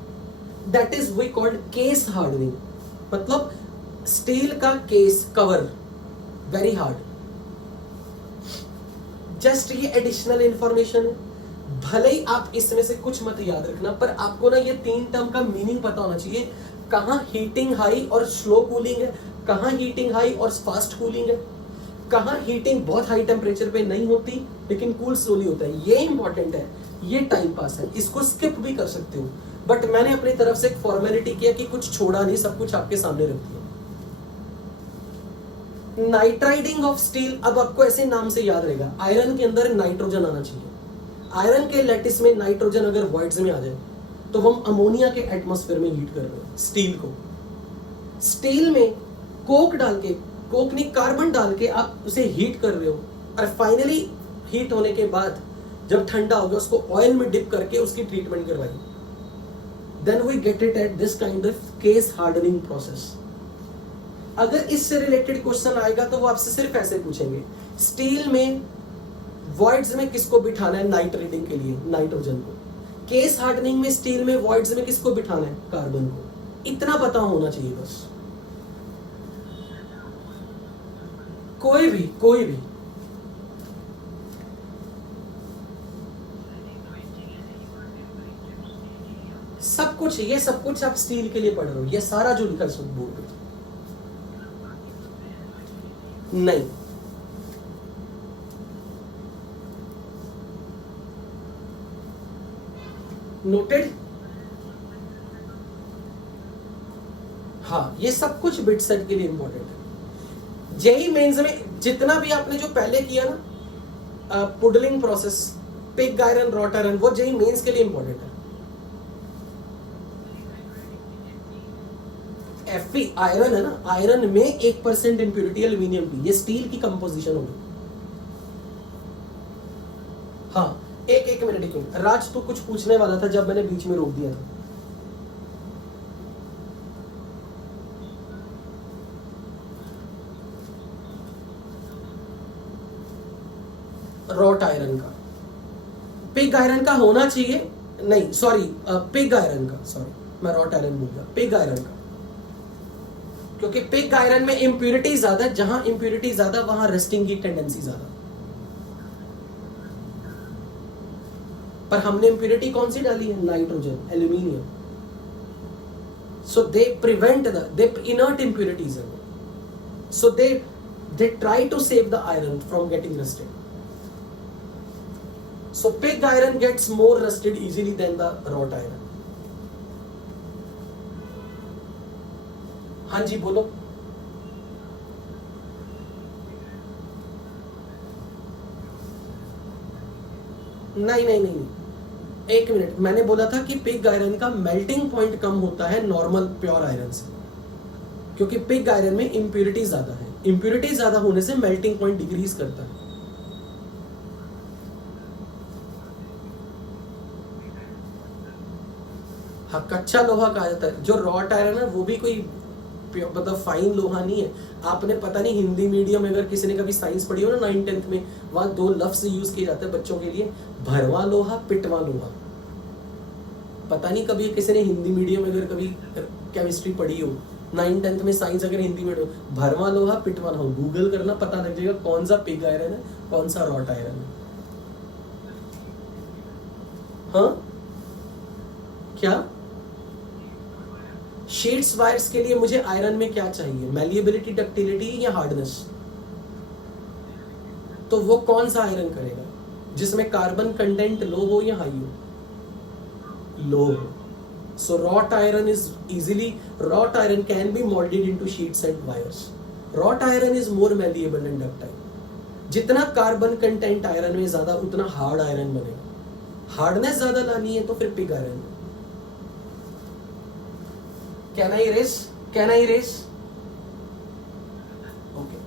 That is we called case hardening, मतलब स्टील का case cover very hard. Just ये एडिशनल इंफॉर्मेशन है, भले ही आप इसमें से कुछ मत याद रखना, पर आपको ना ये तीन टर्म का मीनिंग पता होना चाहिए। कहां हीटिंग हाई और स्लो कूलिंग है, कहां हीटिंग हाई और फास्ट कूलिंग है, कहां हीटिंग बहुत हाई टेम्परेचर पे नहीं होती लेकिन कूल स्लोली होता है। ये इंपॉर्टेंट है, ये टाइम पास है, इसको स्किप भी कर सकते हो, बट मैंने अपनी तरफ से एक फॉर्मेलिटी किया कि कुछ छोड़ा नहीं, सब कुछ आपके सामने रख दिया। नाइट्राइडिंग ऑफ स्टील, अब आपको ऐसे नाम से याद रहेगा, आयरन के अंदर नाइट्रोजन आना चाहिए। आयरन के लैटिस में नाइट्रोजन अगर वॉइड्स में आ जाए तो हम अमोनिया के एटमॉस्फेयर में हीट कर रहे हैं स्टील को। स्टील में कोक डाल के, कोक नहीं कार्बन डाल के आप उसे हीट कर रहे हो और फाइनली हीट होने के बाद जब ठंडा हो गया उसको ऑयल में डिप करके उसकी ट्रीटमेंट करवाई, then we get it at this kind of case hardening process. अगर इससे रिलेटेड क्वेश्चन आएगा तो वो आपसे सिर्फ ऐसे पूछेंगे, स्टील में वॉइड्स में किसको बिठाना है नाइट्रेटिंग के लिए, नाइट्रोजन को। केस हार्डनिंग में स्टील में वॉइड्स में किसको बिठाना है, कार्बन को। इतना पता होना चाहिए बस। कोई भी सब कुछ, ये सब कुछ आप स्टील के लिए पढ़ रहे हो, ये सारा जो लिखा है बोर्ड पे नहीं। नोटेड? हाँ, ये सब कुछ बिट सेट के लिए इंपॉर्टेंट है। जेई मेंस में जितना भी आपने जो पहले किया ना puddling process, pig iron, wrought iron, वो जेई मेंस के लिए इंपॉर्टेंट है। Fe आयरन है ना, आयरन में 1% इंप्यूरिटी एल्यूमिनियम की, ये स्टील की कंपोजिशन होगी। हाँ, एक मिनट, एक मिनट राज, तू कुछ पूछने वाला था जब मैंने बीच में रोक दिया था। रॉट आयरन का, पिग आयरन का होना चाहिए, नहीं सॉरी पिग आयरन का, सॉरी मैं रॉट आयरन बोल गया, पिग आयरन का, क्योंकि पिग आयरन में इंप्यूरिटी ज्यादा, जहां इंप्यूरिटी ज्यादा वहां रस्टिंग की टेंडेंसी ज्यादा। पर हमने इंप्यूरिटी कौन सी डाली है, nitrogen, aluminium, so they prevent they inert impurities, so they try to save the iron from getting rusted. So pig iron gets more rusted easily than the wrought iron. हाँ जी बोलो। नहीं नहीं नहीं नहीं, एक मिनट, मैंने बोला था कि पिग आयरन का मेल्टिंग पॉइंट कम होता है नॉर्मल प्योर आयरन से, क्योंकि पिग आयरन में इम्प्यूरिटी ज्यादा है, इम्प्यूरिटी ज्यादा होने से मेल्टिंग पॉइंट डिक्रीज करता है। हाँ, कच्चा लोहा कहा जाता है। जो रॉट आयरन है वो भी कोई मतलब फाइन लोहा नहीं है। आपने पता नहीं हिंदी मीडियम में अगर किसी ने कभी साइंस पढ़ी हो ना 9th-10th में, वहां 2 लफ्ज यूज किए जाते हैं बच्चों के लिए, भरवा लोहा, पिटवा लोहा। पता नहीं कभी किसी ने हिंदी मीडियम में अगर कभी केमिस्ट्री पढ़ी हो 9th-10th में, साइंस अगर हिंदी में हो, भरवा लोहा, पिटवा लोहा, गूगल करना, पता लग जाएगा कौन सा पिग आयरन है कौन सा रॉट आयरन है। हाँ क्या शीट्स वायर्स के लिए मुझे आयरन में क्या चाहिए, मैलिएबिलिटी, डक्टिलिटी या हार्डनेस? तो वो कौन सा आयरन करेगा जिसमें कार्बन कंटेंट लो हो या हाई हो? लो हो। So wrought iron is easily, wrought iron can be moulded into sheets and wires. Wrought iron is more malleable and ductile. जितना कार्बन कंटेंट आयरन में ज्यादा उतना हार्ड आयरन बनेगा। हार्डनेस ज्यादा लानी है तो फिर pig iron. Can I erase? Can I erase? Okay.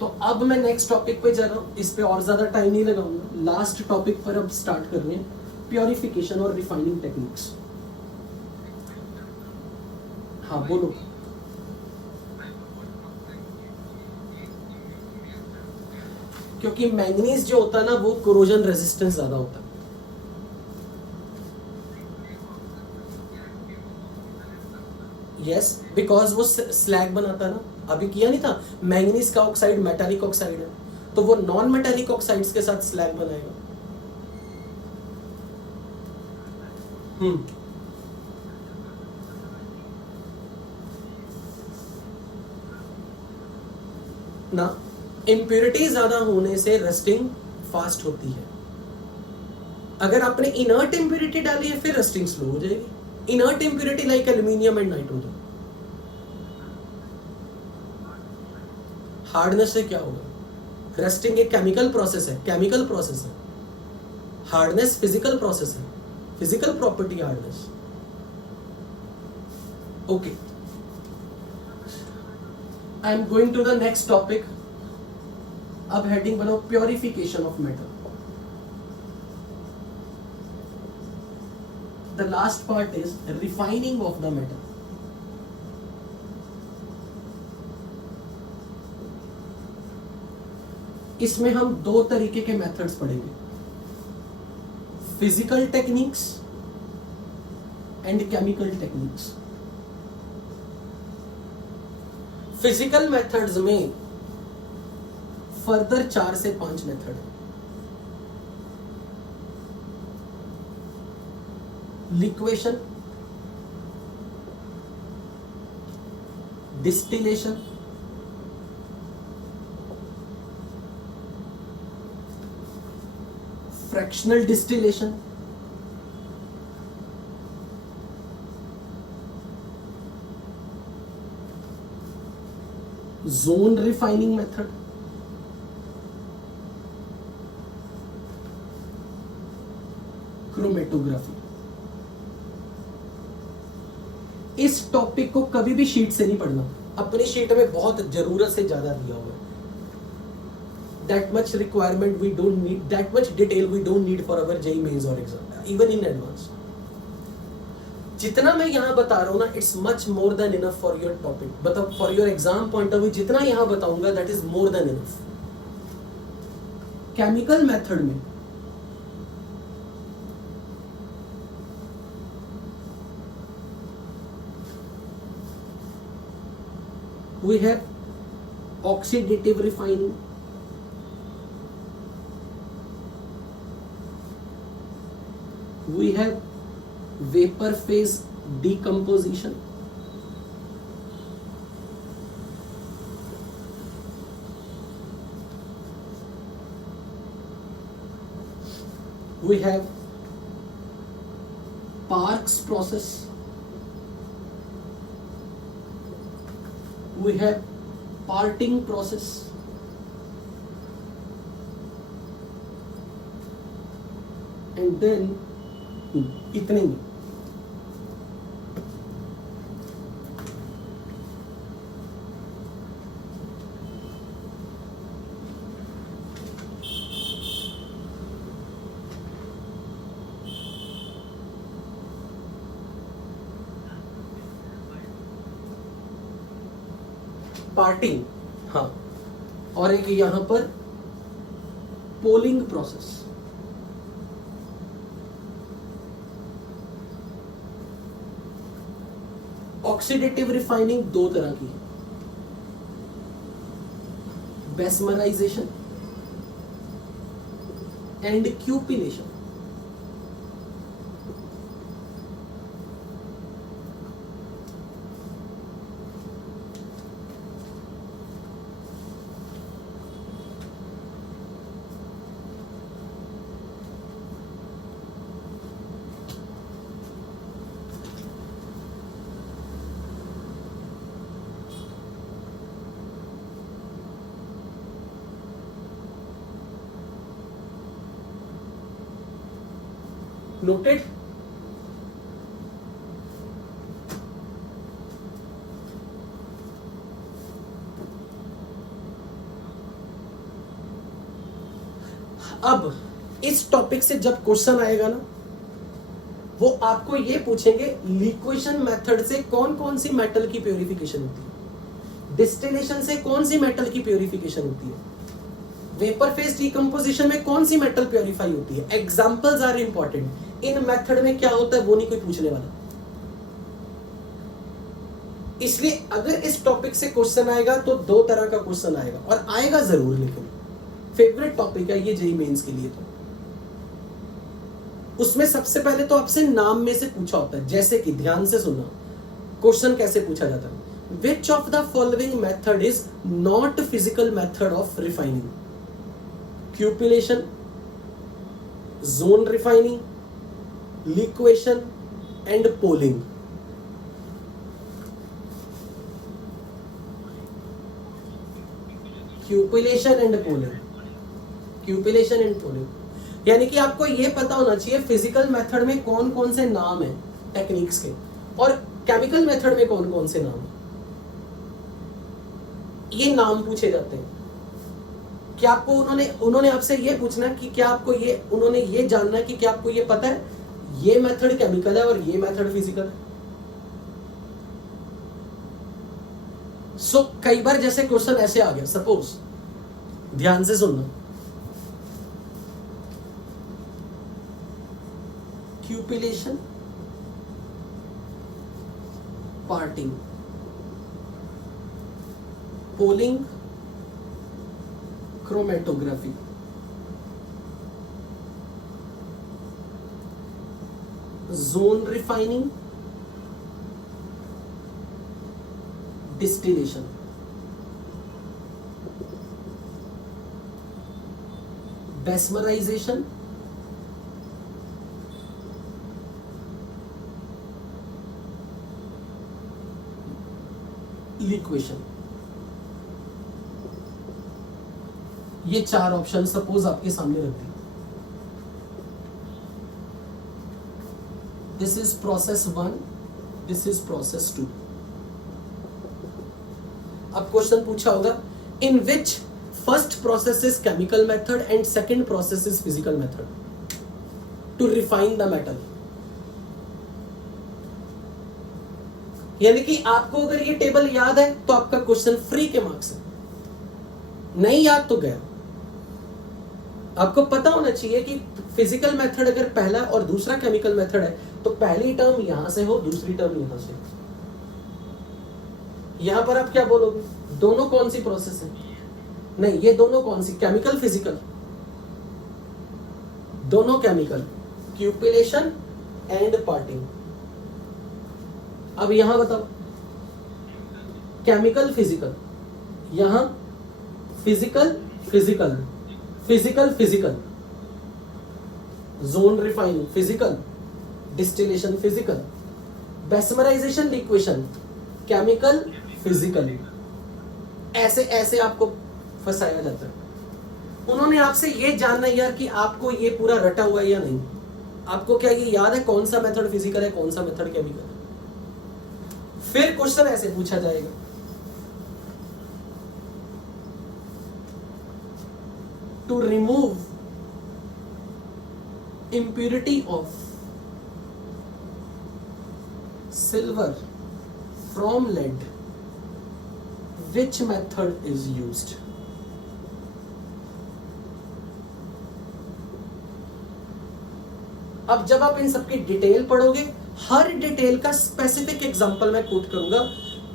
तो अब मैं नेक्स्ट टॉपिक पे जा रहा हूँ, इस पे और ज्यादा टाइम नहीं लगाऊंगा। लास्ट टॉपिक पर अब स्टार्ट कर रहे हैं, प्योरिफिकेशन और रिफाइनिंग टेक्निक्स। हाँ बोलो। क्योंकि मैंगनीज जो होता है ना वो कोरोजन रेजिस्टेंस ज्यादा होता है। यस, बिकॉज वो स्लैग बनाता है ना, अभी किया नहीं था, मैंगनीज का ऑक्साइड मेटालिक ऑक्साइड है, तो वो नॉन मेटालिक ऑक्साइड्स के साथ स्लैग बनाएगा। ना, इम्प्योरिटी ज्यादा होने से रस्टिंग फास्ट होती है। अगर आपने इनर्ट इम्प्योरिटी डाली है फिर रस्टिंग स्लो हो जाएगी। Inert impurity like aluminium and nitrogen. Hardness से क्या होगा? रस्टिंग एक केमिकल प्रोसेस है, केमिकल प्रोसेस है। हार्डनेस फिजिकल प्रोसेस है, physical property hardness. Okay, I am going to the next topic. अब हेडिंग बनाओ purification of metal. The last part is refining of the metal. इसमें हम 2 तरीके के मेथड्स पढ़ेंगे, physical techniques and chemical techniques. Physical methods में further 4 से 5 method है। Liquation, distillation, fractional distillation, zone refining method, chromatography. इस टॉपिक को कभी भी शीट से नहीं पढ़ना, अपनी शीट में बहुत जरूरत से ज्यादा दिया हुआ है। That much requirement we don't need, that much detail we don't need for our JEE mains or exam, even in advance. जितना मैं यहाँ बता रहा हूँ ना, it's much more than enough for your topic, मतलब for your exam point of view जितना यहाँ बताऊंगा that is more than enough. Chemical method में we have oxidative refining, we have vapor phase decomposition, we have Parks process, we have parting process, and then इतने में parting, हाँ, और एक यहां पर पोलिंग प्रोसेस। ऑक्सीडेटिव रिफाइनिंग दो तरह की है, बेस्मराइजेशन एंड क्यूपिलेशन। नोटेड? अब इस टॉपिक से जब क्वेश्चन आएगा ना, वो आपको ये पूछेंगे लिक्वेशन मेथड से कौन कौन सी मेटल की प्योरिफिकेशन होती है, डिस्टिलेशन से कौन सी मेटल की प्योरिफिकेशन होती है, वेपर फेज डिकम्पोजिशन में कौन सी मेटल प्योरीफाई होती है। Examples are important. इन मेथड में क्या होता है वो नहीं कोई पूछने वाला। इसलिए अगर इस टॉपिक से क्वेश्चन आएगा तो दो तरह का क्वेश्चन आएगा, और आएगा जरूर, लेकिन फेवरेट टॉपिक है ये जेईई मेंस के लिए। तो उसमें सबसे पहले तो आपसे नाम में से पूछा होता है, जैसे कि ध्यान से सुनना क्वेश्चन कैसे पूछा जाता है। Which of the following method is not physical method of refining? Cupellation, zone refining, liquation and poling. Cupellation and poling, cupellation and poling. यानी कि आपको यह पता होना चाहिए फिजिकल मेथड में कौन कौन से नाम है टेक्निक्स के, और केमिकल मेथड में कौन कौन से नाम है। ये नाम पूछे जाते हैं। क्या आपको उन्होंने आपसे ये पूछना कि क्या आपको उन्होंने ये जानना है कि क्या आपको ये पता है ये मेथड केमिकल है और ये मेथड फिजिकल है। सो कई बार जैसे क्वेश्चन ऐसे आ गया, सपोज ध्यान से सुनना, cupellation, parting, poling, chromatography. Zone refining, distillation. Bessemerization, liquation. ये चार ऑप्शन सपोज आपके सामने रख दिए। This is process 1, this is process 2। अब क्वेश्चन पूछा होगा in which first process is chemical method and second process is physical method to refine the metal. यानी कि आपको अगर ये टेबल याद है तो आपका क्वेश्चन फ्री के मार्क्स है, नहीं याद तो गया। आपको पता होना चाहिए कि फिजिकल मेथड अगर पहला और दूसरा केमिकल मेथड है तो पहली टर्म यहां से हो, दूसरी टर्म यहां से। यहां पर आप क्या बोलोगे, दोनों कौन सी प्रोसेस है? नहीं, ये दोनों कौन सी, केमिकल फिजिकल? दोनों केमिकल, क्यूपिलेशन एंड पार्टिंग। अब यहां बताओ, केमिकल फिजिकल, यहां physical physical, physical physical, zone refining physical, distillation physical, bessemerization liquation chemical physical, ऐसे ऐसे आपको फंसाया जाता है। उन्होंने आपसे ये जानना यार कि आपको ये पूरा रटा हुआ है या नहीं, आपको क्या ये याद है कौन सा मेथड फिजिकल है कौन सा मेथड केमिकल है। फिर क्वेश्चन ऐसे पूछा जाएगा, to remove impurity of silver from lead, which method is used? अब जब आप इन सबकी डिटेल पढ़ोगे, हर डिटेल का स्पेसिफिक एग्जांपल मैं कोट करूंगा,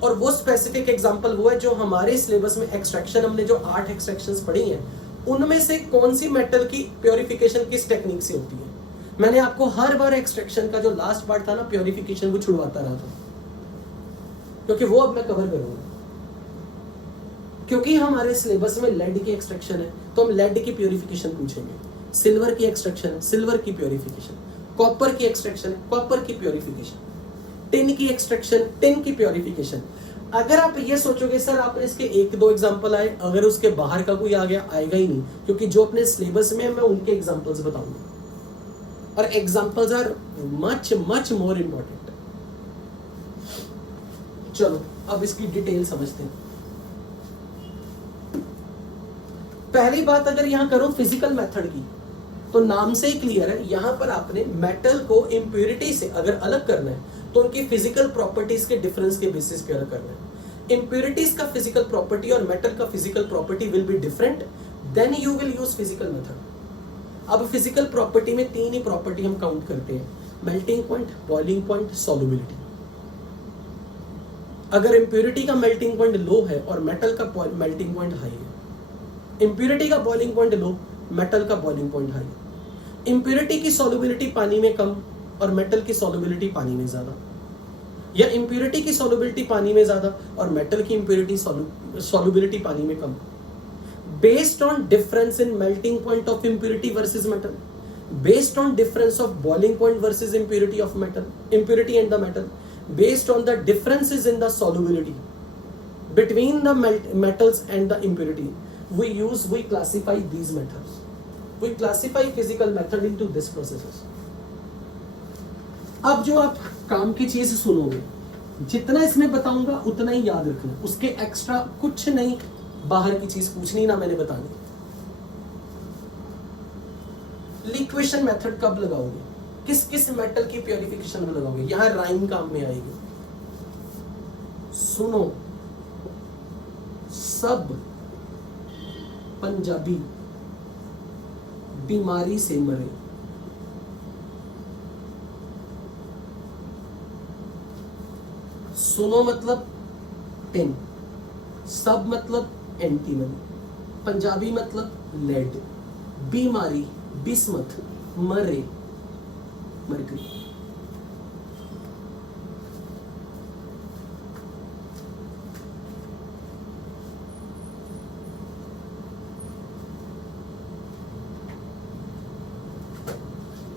और वो स्पेसिफिक एग्जांपल वो है जो हमारे सिलेबस में एक्सट्रैक्शन, हमने जो 8 एक्सट्रैक्शंस पढ़ी हैं उनमें से कौन सी मेटल की प्योरिफिकेशन किस टेक्निक से होती है। मैंने आपको हर बार एक्सट्रैक्शन का जो लास्ट पार्ट था ना, प्योरिफिकेशन को छुड़वाता रहा था, क्योंकि वो अब मैं कवर करूंगा। क्योंकि हमारे सिलेबस में लेड की एक्सट्रैक्शन है तो हम लेड की प्योरिफिकेशन पूछेंगे, सिल्वर की एक्सट्रैक्शन है सिल्वर की प्योरिफिकेशन, कॉपर की एक्सट्रैक्शन है कॉपर की प्योरिफिकेशन, टिन की एक्सट्रैक्शन टिन की प्योरिफिकेशन। अगर आप ये सोचोगे सर आपने इसके 1-2 एग्जांपल आए, अगर उसके बाहर का कोई आ गया, आएगा ही नहीं, क्योंकि जो अपने सिलेबस में है मैं उनके एग्जांपल्स बताऊंगा, और examples are much much more important. चलो अब इसकी डिटेल समझते हैं। पहली बात अगर यहां करो फिजिकल मेथड की, तो नाम से ही क्लियर है, यहां पर आपने मेटल को इंप्योरिटी से अगर अलग करना है तो उनकी फिजिकल प्रॉपर्टीज के डिफरेंस के बेसिस पे अलग करना है। इंप्योरिटीज का फिजिकल प्रॉपर्टी और मेटल का physical property will be different, then you will use physical method. अब फिजिकल प्रॉपर्टी में 3 ही प्रॉपर्टी हम काउंट करते हैं, melting point, boiling point, solubility. अगर इंप्योरिटी का मेल्टिंग पॉइंट लो है और मेटल का मेल्टिंग पॉइंट हाई है, इंप्योरिटी का बॉइलिंग पॉइंट लो, मेटल का बॉइलिंग पॉइंट हाई, इंप्योरिटी की सॉल्युबिलिटी पानी में कम और मेटल की सॉल्युबिलिटी पानी में ज्यादा, या इंप्योरिटी की सॉल्युबिलिटी पानी में ज्यादा और मेटल की इंप्योरिटी सॉल्युबिलिटी पानी में कम, based on difference in melting point of impurity versus metal, based on difference of boiling point versus impurity of metal, impurity and the metal, based on the differences in the solubility between the metals and the impurity, we classify these methods, we classify physical method into this processes। अब जो आप काम की चीज सुनोगे, जितना इसमें बताऊंगा उतना ही याद रखना, उसके एक्स्ट्रा कुछ नहीं, बाहर की चीज पूछनी ना मैंने बतानी। लिक्वेशन मेथड कब लगाओगे, किस किस मेटल की प्योरिफिकेशन में लगाओगे, यहां राइम काम में आएगी। सुनो, सब पंजाबी बीमारी से मरे, सुनो मतलब टिन, सब मतलब एंटीमनी, पंजाबी मतलब लेड, बीमारी बिस्मथ, मरे मरकरी।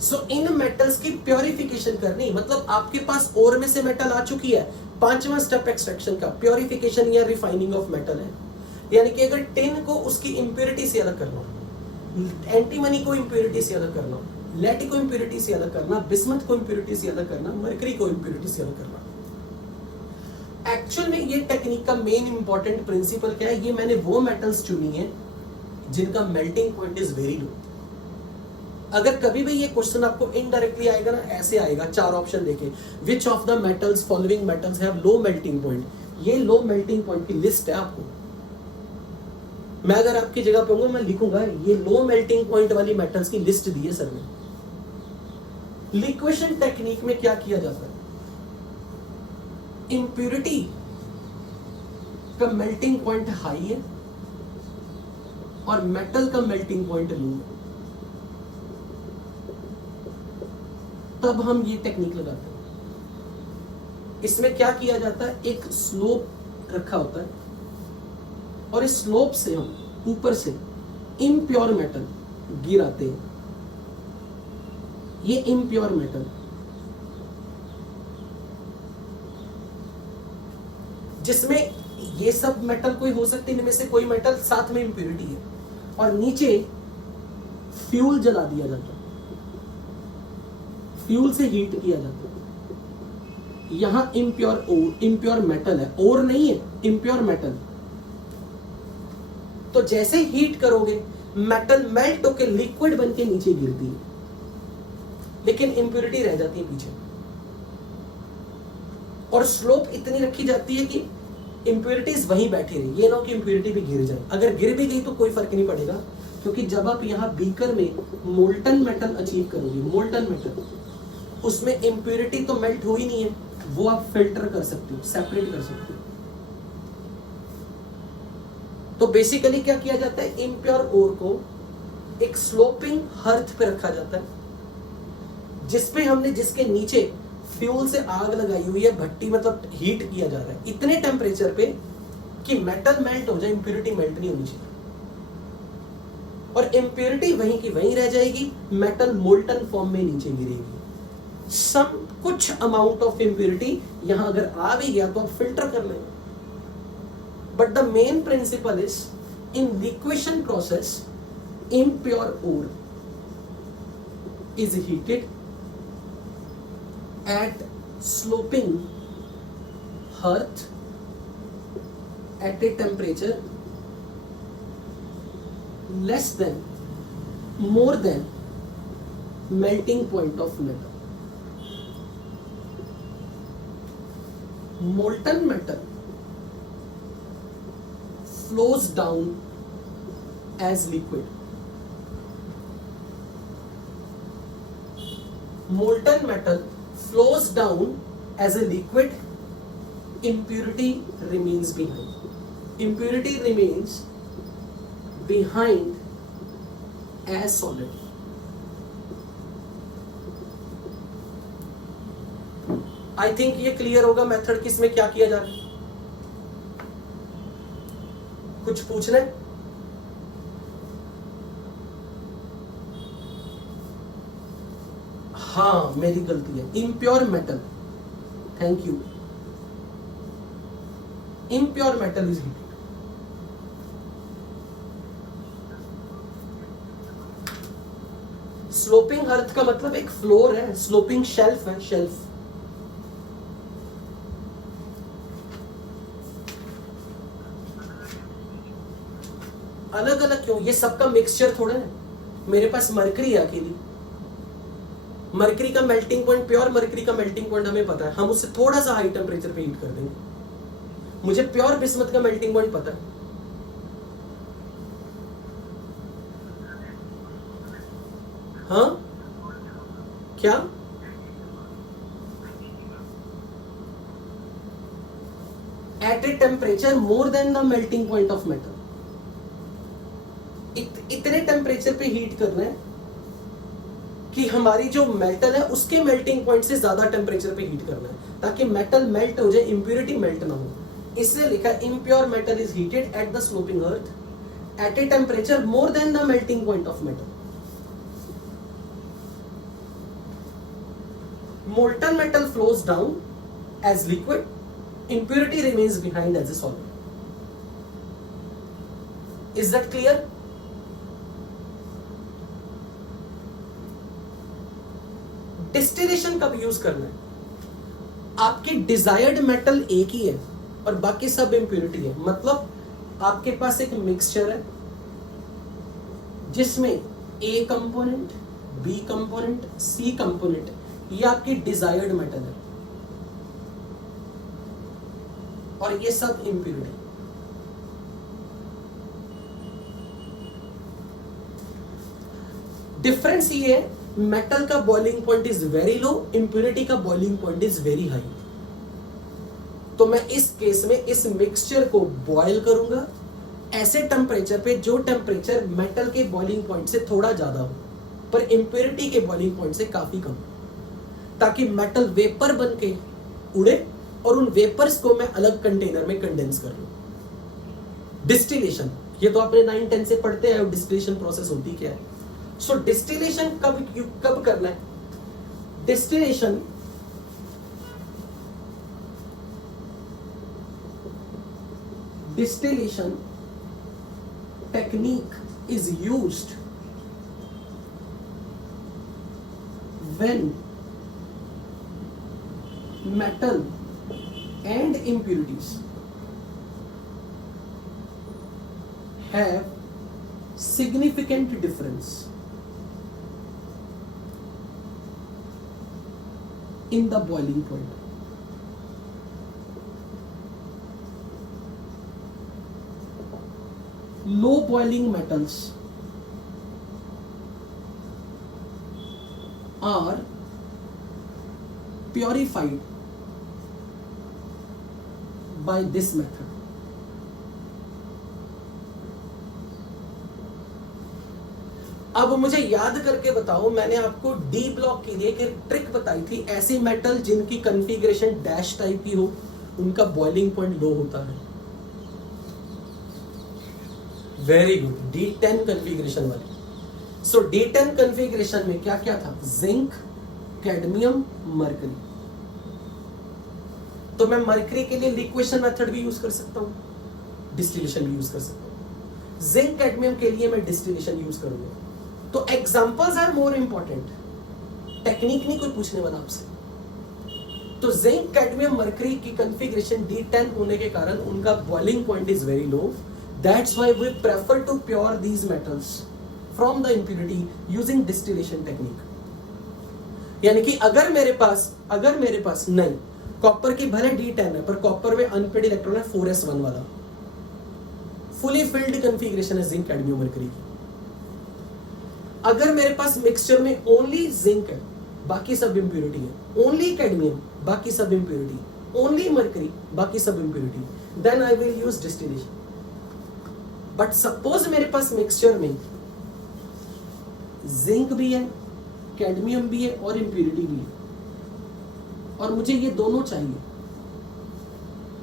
सो इन मेटल्स की प्योरिफिकेशन करनी, मतलब आपके पास ओर में से मेटल आ चुकी है, 5वां स्टेप एक्सट्रैक्शन का प्योरिफिकेशन या रिफाइनिंग ऑफ मेटल है। यानी कि अगर टिन को उसकी इंप्योरिटी से अलग करना, एंटीमनी को इंप्योरिटी से अलग करना, लेड को इंप्योरिटी से अलग करना, बिस्मथ को इंप्योरिटी से अलग करना, मरकरी को इंप्योरिटी से अलग करना। एक्चुअल में ये टेक्निक का मेन इंपॉर्टेंट प्रिंसिपल क्या है, ये मैंने वो मेटल्स चुनी है जिनका मेल्टिंग पॉइंट इज वेरी लो। अगर कभी भी ये क्वेश्चन आपको इनडायरेक्टली आएगा ना, ऐसे आएगा, 4 ऑप्शन देके, विच of the metals following metals have low melting point, ये लो मेल्टिंग पॉइंट की लिस्ट है आपको। मैं अगर आपकी जगह पे होऊंगा मैं लिखूंगा ये लो मेल्टिंग पॉइंट वाली मेटल्स की लिस्ट दी है सर ने। लिक्वेशन टेक्निक में क्या किया जाता है, इंप्योरिटी का मेल्टिंग पॉइंट हाई है और मेटल का मेल्टिंग पॉइंट लो है, तब हम ये टेक्निक लगाते हैं। इसमें क्या किया जाता है, एक स्लोप रखा होता है और इस स्लोप से हम ऊपर से इम्प्योर मेटल गिराते हैं। ये इम्प्योर मेटल जिसमें ये सब मेटल कोई हो सकते हैं, इनमें से कोई मेटल साथ में इंप्योरिटी है, और नीचे फ्यूल जला दिया जाता है, फ्यूल से हीट किया जाता है। यहां इम्प्योर मेटल है, ओर नहीं है, इम्प्योर मेटल। तो जैसे हीट करोगे मेटल मेल्ट होकर लिक्विड बन के नीचे गिरती है, लेकिन इंप्योरिटी रह जाती है पीछे, और स्लोप इतनी रखी जाती है कि इंप्योरिटीज वहीं बैठी रही, ये ना कि इंप्योरिटी भी गिर जाए। अगर गिर भी गई तो कोई फर्क नहीं पड़ेगा, क्योंकि जब आप यहाँ बीकर में मोल्टन मेटल अचीव करोगे, मोल्टन मेटल, उसमें इंप्योरिटी तो मेल्ट हुई नहीं है, वो आप फिल्टर कर सकते हो, सेपरेट कर सकते हो। तो बेसिकली क्या किया जाता है, इम्प्योर ओर को एक स्लोपिंग हर्थ पे रखा जाता है, जिसपे हमने, जिसके नीचे फ्यूल से आग लगाई हुई है, भट्टी मतलब हीट किया जा रहा है इतने टेम्परेचर पे कि मेटल मेल्ट हो जाए, इंप्योरिटी मेल्ट नहीं होनी चाहिए, और इंप्योरिटी वहीं की वहीं रह जाएगी, मेटल मोल्टन फॉर्म में नीचे गिरेगी। सम कुछ अमाउंट ऑफ इंप्योरिटी यहां अगर आ भी गया तो आप फिल्टर कर लेंगे, but the main principle is in liquation process impure ore is heated at sloping hearth at a temperature less than, more than melting point of metal. Molten metal flows down as liquid. Molten metal flows down as a liquid, impurity remains behind. Impurity remains behind as solid. I think ये clear होगा method किसमें क्या किया जा रहा है। कुछ पूछना है? हाँ, मेरी गलती है, impure metal, thank you, impure metal is heated. Sloping earth का मतलब एक फ्लोर है, स्लोपिंग शेल्फ है, शेल्फ। अलग अलग क्यों, ये सबका मिक्सचर थोड़ा है। मेरे पास मरकरी है अकेली, मरकरी का मेल्टिंग पॉइंट, प्योर मरकरी का मेल्टिंग पॉइंट हमें पता है, हम उससे थोड़ा सा हाई टेम्परेचर पे हीट कर देंगे। मुझे प्योर बिस्मथ का मेल्टिंग पॉइंट पता है। हाँ क्या, at a temperature more than the melting point of metal, इतने टेम्परेचर पे हीट करना है कि हमारी जो मेटल है उसके मेल्टिंग पॉइंट से ज्यादा टेम्परेचर पे हीट करना है, ताकि मेटल मेल्ट हो जाए, इंप्योरिटी मेल्ट ना हो। इसलिए लिखा impure metal is heated at the sloping earth at a temperature more than the melting point of metal. Molten metal flows down as liquid, impurity remains behind as a solid. Is that clear? Distillation कब use करना है? आपकी desired metal एक ही है और बाकी सब impurity है। मतलब आपके पास एक मिक्सचर है जिसमें A component, B component, C component, ये आपकी डिजायर्ड मेटल है और ये सब इंप्योरिटी। डिफरेंस ये है, मेटल का boiling point is very low, impurity का boiling point is very high. तो मैं इस केस में इस मिक्सचर को बॉयल करूंगा ऐसे टेम्परेचर पे जो टेम्परेचर मेटल के बॉइलिंग पॉइंट से थोड़ा ज्यादा हो पर इंप्योरिटी के बॉइलिंग पॉइंट से काफी कम, ताकि मेटल वेपर बन के उड़े और उन वेपर्स को मैं अलग कंटेनर में कंडेंस कर लूं। डिस्टिलेशन, ये तो आपने 9-10 से पढ़ते हैं डिस्टिलेशन प्रोसेस होती क्या है। सो डिस्टिलेशन कब करना है? distillation technique is used when metal and impurities have significant difference in the boiling point. Low boiling metals are purified by this method. अब मुझे याद करके बताओ, मैंने आपको डी ब्लॉक के लिए एक ट्रिक बताई थी, ऐसे मेटल जिनकी कॉन्फ़िगरेशन डैश टाइप की हो उनका बॉइलिंग पॉइंट लो होता है। वेरी गुड, D10 कॉन्फ़िगरेशन वाली। सो D10 कॉन्फ़िगरेशन में क्या क्या था? Zinc, cadmium, mercury. तो मैं मरकरी के लिए लिक्वेशन मेथड भी यूज कर सकता हूं, डिस्टिलेशन भी यूज कर सकता हूं। जिंक कैडमियम के लिए मैं डिस्टिलेशन यूज करूंगा। तो examples are more important, technique नहीं कोई पूछने वाला आपसे। तो जिंक कैडमियम मरकरी की कॉन्फ़िगरेशन D10 होने के कारण उनका boiling point is very low. That's why we prefer to pure these metals from the impurity using distillation technique. यानी कि अगर मेरे पास नहीं, कॉपर की भले D10 है पर कॉपर में अनपेड इलेक्ट्रॉन है 4s1 वाला, फुली फिल्ड कॉन्फ़िगरेशन है जिंक कैडमियम मरकरी की। अगर मेरे पास मिक्सचर में ओनली जिंक है, बाकी सब इंप्यूरिटी है, ओनली कैडमियम बाकी सब इंप्यूरिटी, ओनली मरकरी बाकी सब impurity, then I will use distillation. But suppose मेरे पास मिक्सचर में जिंक भी है, कैडमियम भी है और इंप्यूरिटी भी है, और मुझे ये दोनों चाहिए।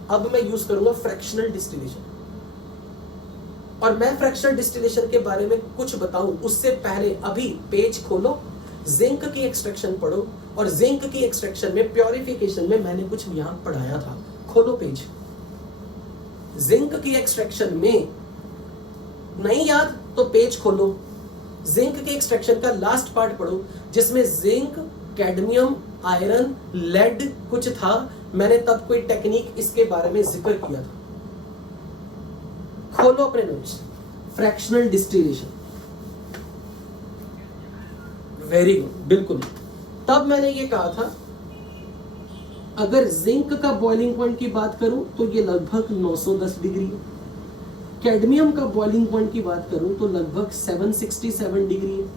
अब मैं यूज करूंगा फ्रैक्शनल डिस्टिलेशन। और मैं फ्रैक्शनल डिस्टिलेशन के बारे में कुछ बताऊं उससे पहले अभी पेज खोलो, जिंक की एक्सट्रैक्शन पढ़ो, और जिंक की एक्सट्रैक्शन में प्योरिफिकेशन में मैंने कुछ यहां पढ़ाया था। खोलो पेज। जिंक की एक्सट्रैक्शन में नहीं याद तो पेज खोलो, जिंक के एक्सट्रैक्शन का लास्ट पार्ट पढ़ो जिसमें जिंक, कैडमियम, आयरन, लेड कुछ था। मैंने तब कोई टेक्निक इसके बारे में जिक्र किया था। खोलो अपने notes, fractional distillation. Very good, बिल्कुल। तब मैंने ये कहा था अगर जिंक का बॉइलिंग पॉइंट की बात करूं तो ये लगभग 910 डिग्री है। कैडमियम का बॉइलिंग पॉइंट की बात करूं तो लगभग 767 डिग्री है।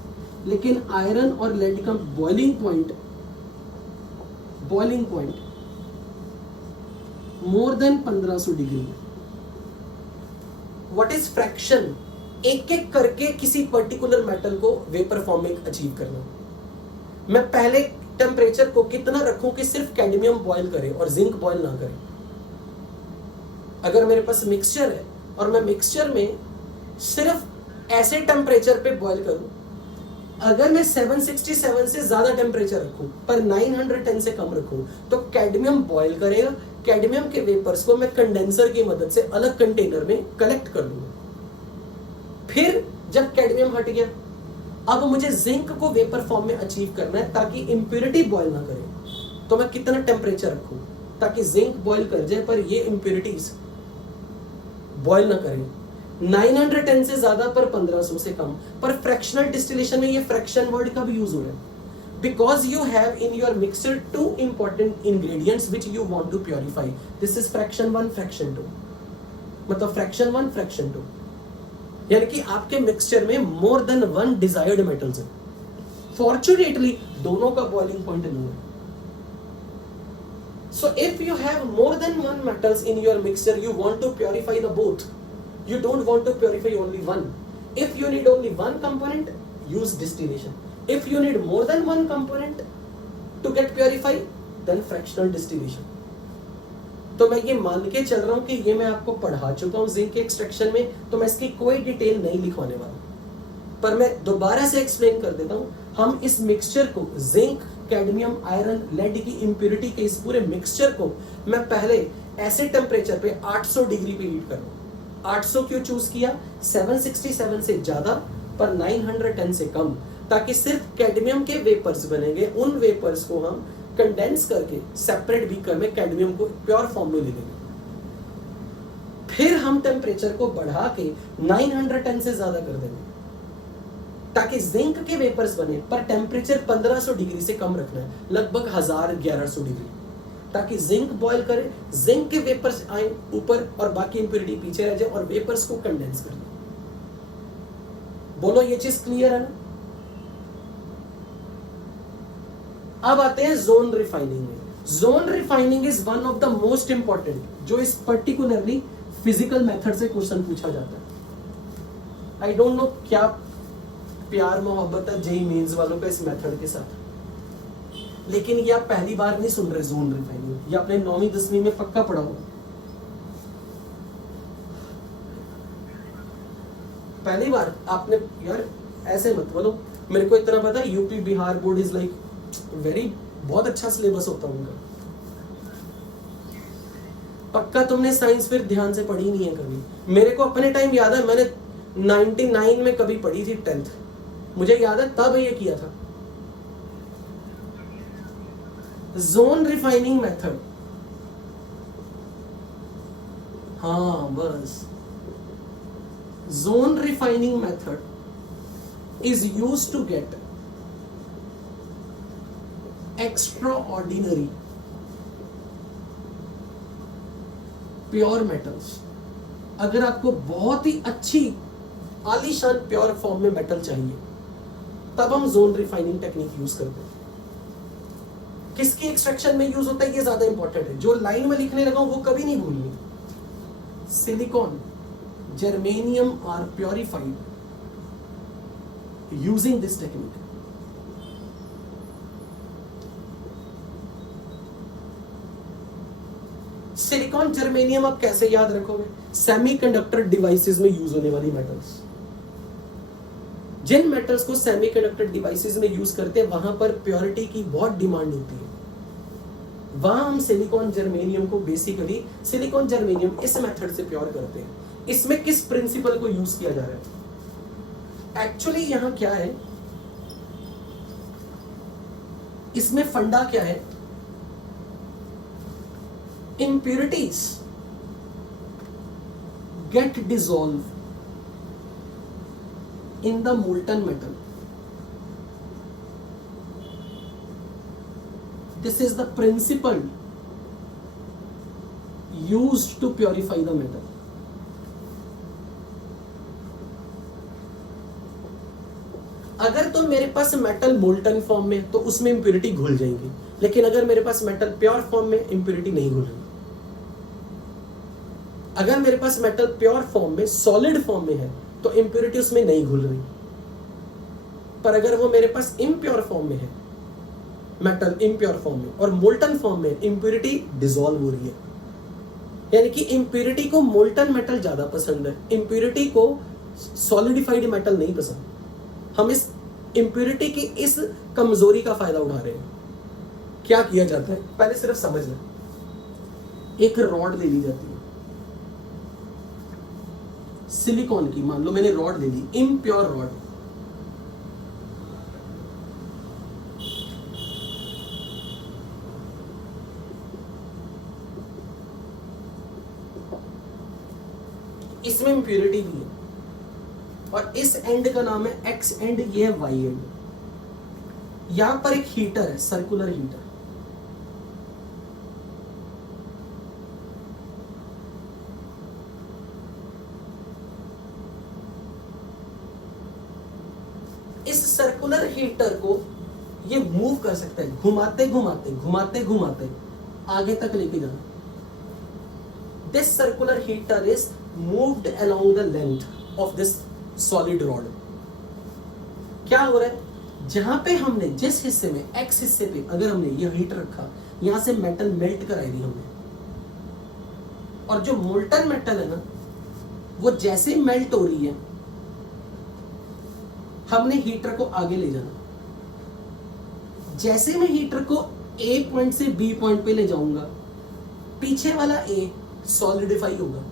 लेकिन आयरन और लेड का boiling point more than 1500 degree है। What is fraction? एक एक करके किसी पर्टिकुलर मेटल को वेपर फॉर्म में अचीव करना। मैं पहले टेम्परेचर को कितना रखूं कि सिर्फ कैडमियम बॉयल करे और जिंक बॉयल ना करे। अगर मेरे पास मिक्सचर है और मैं मिक्सचर में सिर्फ ऐसे टेम्परेचर पे बॉयल करूं, अगर मैं 767 से ज्यादा टेम्परेचर रखूं पर 910 से कम रखूं तो कैडमियम बॉयल करेगा। कैडमियम के वेपर्स को मैं कंडेंसर की मदद से अलग कंटेनर में कलेक्ट कर लूंगा। फिर जब कैडमियम हट गया, अब मुझे जिंक को वेपर फॉर्म में अचीव करना है ताकि इंप्योरिटी बॉयल ना करे। तो मैं कितना टेम्परेचर रखूं ताकि जिंक बॉयल कर जाए पर ये इंप्योरिटीज बॉयल ना करें। 910 से ज्यादा पर 1500 से कम। पर फ्रैक्शनल डिस्टिलेशन में ये फ्रैक्शन वर्ड का भी यूज हो रहा है because you have in your mixture 2 important ingredients which you want to purify. This is fraction 1, fraction 2। मतलब फ्रैक्शन 1, फ्रैक्शन 2, यानी कि आपके मिक्सचर में मोर देन 1 डिजायर्ड मेटल्स है। फॉर्चुनेटली दोनों का बॉइलिंग पॉइंट लो है। So if you have more than 1 metals in your mixture, you want to purify the both. You don't want to purify only one. If you need only one component, use distillation. If you need more than one component to get purified, then fractional distillation. तो मैं ये मान के चल रहा हूं कि ये मैं आपको पढ़ा चुका हूं जिंक के एक्सट्रैक्शन में, तो मैं इसकी कोई डिटेल नहीं लिखवाने वाला, पर मैं दोबारा से एक्सप्लेन कर देता हूं। हम इस मिक्सचर को जिंक, कैडमियम, आयरन, लेड की इंप्योरिटी के इस पूरे मिक्सचर को मैं पहले ऐसे टेम्परेचर पे 800 डिग्री पे हीट कर रहा हूं। 800 क्यों चूज किया? 767 से ज्यादा पर 910 से कम, ताकि सिर्फ कैडमियम के वेपर्स बनेंगे। उन वेपर्स को हम कंडेंस करके सेपरेट बीकर में कैडमियम को प्योर फॉर्म में ले लेंगे। फिर हम टेम्परेचर को बढ़ा के 910 से ज्यादा कर देंगे ताकि जिंक के वेपर्स बने, पर टेम्परेचर 1500 डिग्री से कम रखना है, लगभग 1000-1100 डिग्री, ताकि जिंक बॉयल करे, जिंक के वेपर्स आए ऊपर और बाकी इंप्योरिटी पीछे रह जाए और वेपर्स को कंडेंस कर ले। बोलो ये चीज क्लियर है ना? अब आते हैं जोन रिफाइनिंग में। Zone refining is one of the most important, जो इस पर्टिकुलरली फिजिकल मेथड से क्वेश्चन पूछा जाता है। आई डोंट नो क्या प्यार मोहब्बत है जेई मेंस वालों का इस मेथड के साथ, लेकिन ये आप पहली बार नहीं सुन रहे। जोन रिफाइनिंग ये आपने 9वीं 10वीं में पक्का पढ़ा होगा। पहली बार आपने, यार ऐसे मत बोलो, मेरे को इतना पता है UP Bihar board is like very, बहुत अच्छा सिलेबस होता है उनका। पक्का तुमने साइंस फिर ध्यान से पढ़ी नहीं है कभी। मेरे को अपने टाइम याद है, मैंने 99 में कभी पढ़ी थी 10th, मुझे याद है तब ये किया था। जोन रिफाइनिंग मेथड, हाँ बस, zone refining method is used to get extraordinary pure metals. अगर आपको बहुत ही अच्छी आलीशान प्योर फॉर्म में मेटल चाहिए, तब हम जोन रिफाइनिंग टेक्निक यूज करते हैं। किसकी एक्सट्रैक्शन में यूज होता है ये ज्यादा इंपॉर्टेंट है, जो लाइन में लिखने लगा हूं वो कभी नहीं भूलनी। Silicon, germanium are purified using this technique. Silicon germanium आप कैसे याद रखोगे? सेमीकंडक्टर डिवाइसेस में यूज होने वाली मेटल्स। जिन मेटल्स को सेमीकंडक्टर डिवाइसेस में यूज करते हैं वहां पर प्योरिटी की बहुत डिमांड होती है, वहां हम सिलिकॉन जर्मेनियम को बेसिकली, सिलिकॉन जर्मेनियम इस मेथड से प्योर करते हैं। इसमें किस प्रिंसिपल को यूज किया जा रहा है? एक्चुअली यहां क्या है, इसमें फंडा क्या है? impurities get dissolved in the molten metal. This is the principle used to purify the metal. अगर तो मेरे पास मेटल मोल्टन फॉर्म में तो उसमें इंप्योरिटी घुल जाएंगी, लेकिन अगर मेरे पास मेटल प्योर फॉर्म में इंप्योरिटी नहीं घुल रही। अगर मेरे पास मेटल प्योर फॉर्म में, सॉलिड फॉर्म में है तो इंप्योरिटी उसमें नहीं घुल रही। पर अगर वो मेरे पास इम्प्योर फॉर्म में है, मेटल इम्प्योर फॉर्म में और मोल्टन फॉर्म में, इंप्योरिटी डिसॉल्व हो रही है। यानी कि इंप्योरिटी को मोल्टन मेटल ज्यादा पसंद है, इंप्योरिटी को सॉलिडिफाइड मेटल नहीं पसंद। हम इस इंप्योरिटी की इस कमजोरी का फायदा उठा रहे हैं। क्या किया जाता है पहले सिर्फ समझ लें। एक रॉड ले ली जाती है सिलिकॉन की, मान लो मैंने रॉड ले ली, इम्प्योर रॉड। इसमें इंप्योरिटी भी है और इस एंड का नाम है एक्स एंड, ये है वाई एंड। यहां पर एक हीटर है, सर्कुलर हीटर। इस सर्कुलर हीटर को ये मूव कर सकता है, घुमाते घुमाते घुमाते घुमाते आगे तक लेके जाना। This circular heater is moved along the length of this solid rod. क्या हो रहा है, जहां पे हमने जिस हिस्से में, एक्स हिस्से पे अगर हमने ये हीटर रखा, यहां से मेटल मेल्ट कराई दी हमने, और जो मोल्टन मेटल है ना, वो जैसे मेल्ट हो रही है, हमने हीटर को आगे ले जाना। जैसे मैं हीटर को ए पॉइंट से बी पॉइंट पे ले जाऊंगा, पीछे वाला ए सॉलिडिफाई होगा,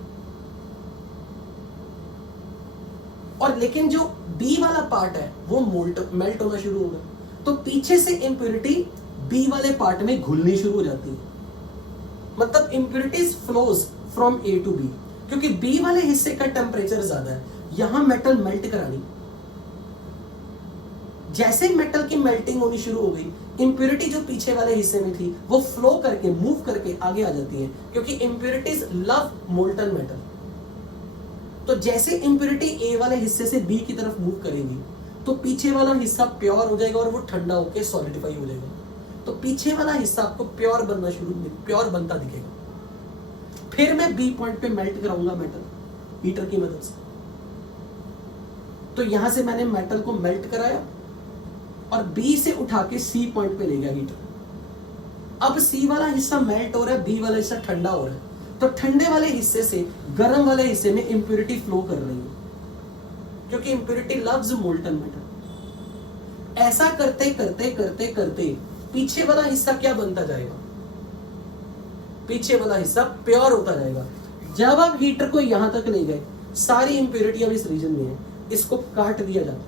और लेकिन जो बी वाला पार्ट है वो मेल्ट होना शुरू होगा, तो पीछे से इंप्योरिटी बी वाले पार्ट में घुलनी शुरू हो जाती है। मतलब impurities flows from A to B, क्योंकि बी वाले हिस्से का टेम्परेचर ज्यादा है, यहां मेटल मेल्ट करानी। जैसे मेटल की मेल्टिंग होनी शुरू हो गई, इंप्योरिटी जो पीछे वाले हिस्से में थी वो फ्लो करके मूव करके आगे आ जाती है, क्योंकि इंप्योरिटीज लव मोल्टन मेटल। तो जैसे इंप्योरिटी ए वाले हिस्से से बी की तरफ मूव करेगी तो पीछे वाला हिस्सा प्योर हो जाएगा और वो ठंडा होकर सॉलिडिफाई हो जाएगा। तो पीछे वाला हिस्सा आपको प्योर बनता दिखेगा। फिर मैं बी पॉइंट पे मेल्ट कराऊंगा मेटल हीटर की मदद से। तो यहां से मैंने मेटल को मेल्ट कराया और बी से उठा के सी पॉइंट पे ले गया हीटर। अब सी वाला हिस्सा मेल्ट हो रहा है, बी वाला हिस्सा ठंडा हो रहा है, तो ठंडे वाले हिस्से से गर्म वाले हिस्से में इंप्योरिटी फ्लो कर रही है, क्योंकि इंप्योरिटी लव्स मोल्टन मेटल। ऐसा करते करते करते करते पीछे वाला हिस्सा क्या बनता जाएगा? पीछे वाला हिस्सा प्योर होता जाएगा। जब आप हीटर को यहां तक ले गए, सारी इंप्योरिटी अब इस रीजन में है, इसको काट दिया जाता है,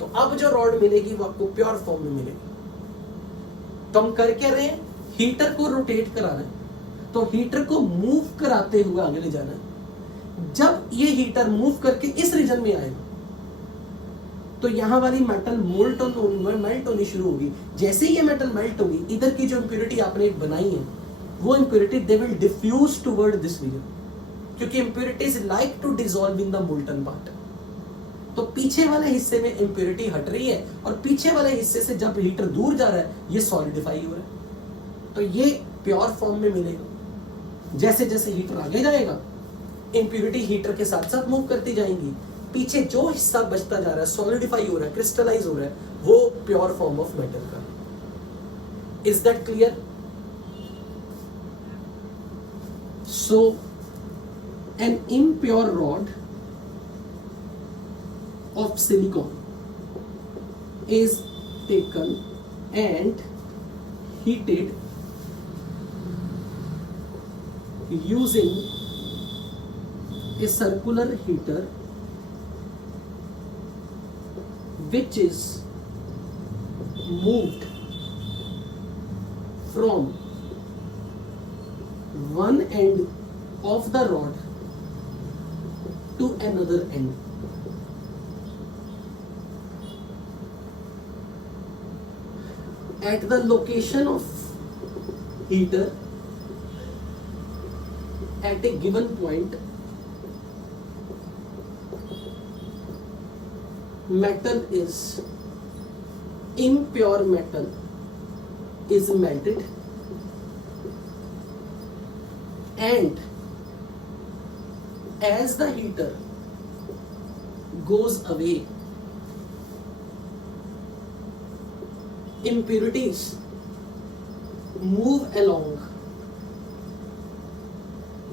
तो अब जो रॉड मिलेगी वो आपको प्योर फॉर्म में मिलेगी। तो हम कर क्या रहे हैं? हीटर को रोटेट करा रहे हैं, तो हीटर को मूव कराते हुए आगे ले जाना है। जब ये हीटर मूव करके इस रीजन में आएगा तो यहां वाली मेटल मेल्ट होनी शुरू होगी। जैसे ही ये मेटल मेल्ट होगी, इधर की जो इंप्योरिटी आपने बनाई है वो impurity they will diffuse toward this region, क्योंकि impurities like to dissolve in the molten part. तो पीछे वाले हिस्से में इंप्योरिटी हट रही है और पीछे वाले हिस्से से जब हीटर दूर जा रहा है ये सॉलिडिफाई हो रहा है, तो ये प्योर फॉर्म में मिलेगा। जैसे जैसे हीटर आगे जाएगा, इंप्योरिटी हीटर के साथ साथ मूव करती जाएंगी, पीछे जो हिस्सा बचता जा रहा है, सॉलिडिफाई हो रहा है, क्रिस्टलाइज हो रहा है, वो प्योर फॉर्म ऑफ मेटल का। Is that clear? So an impure rod of silicon is taken and heated using a circular heater which is moved from one end of the rod to another end. At the location of heater at a given point, metal is impure metal is melted, and as the heater goes away, impurities move along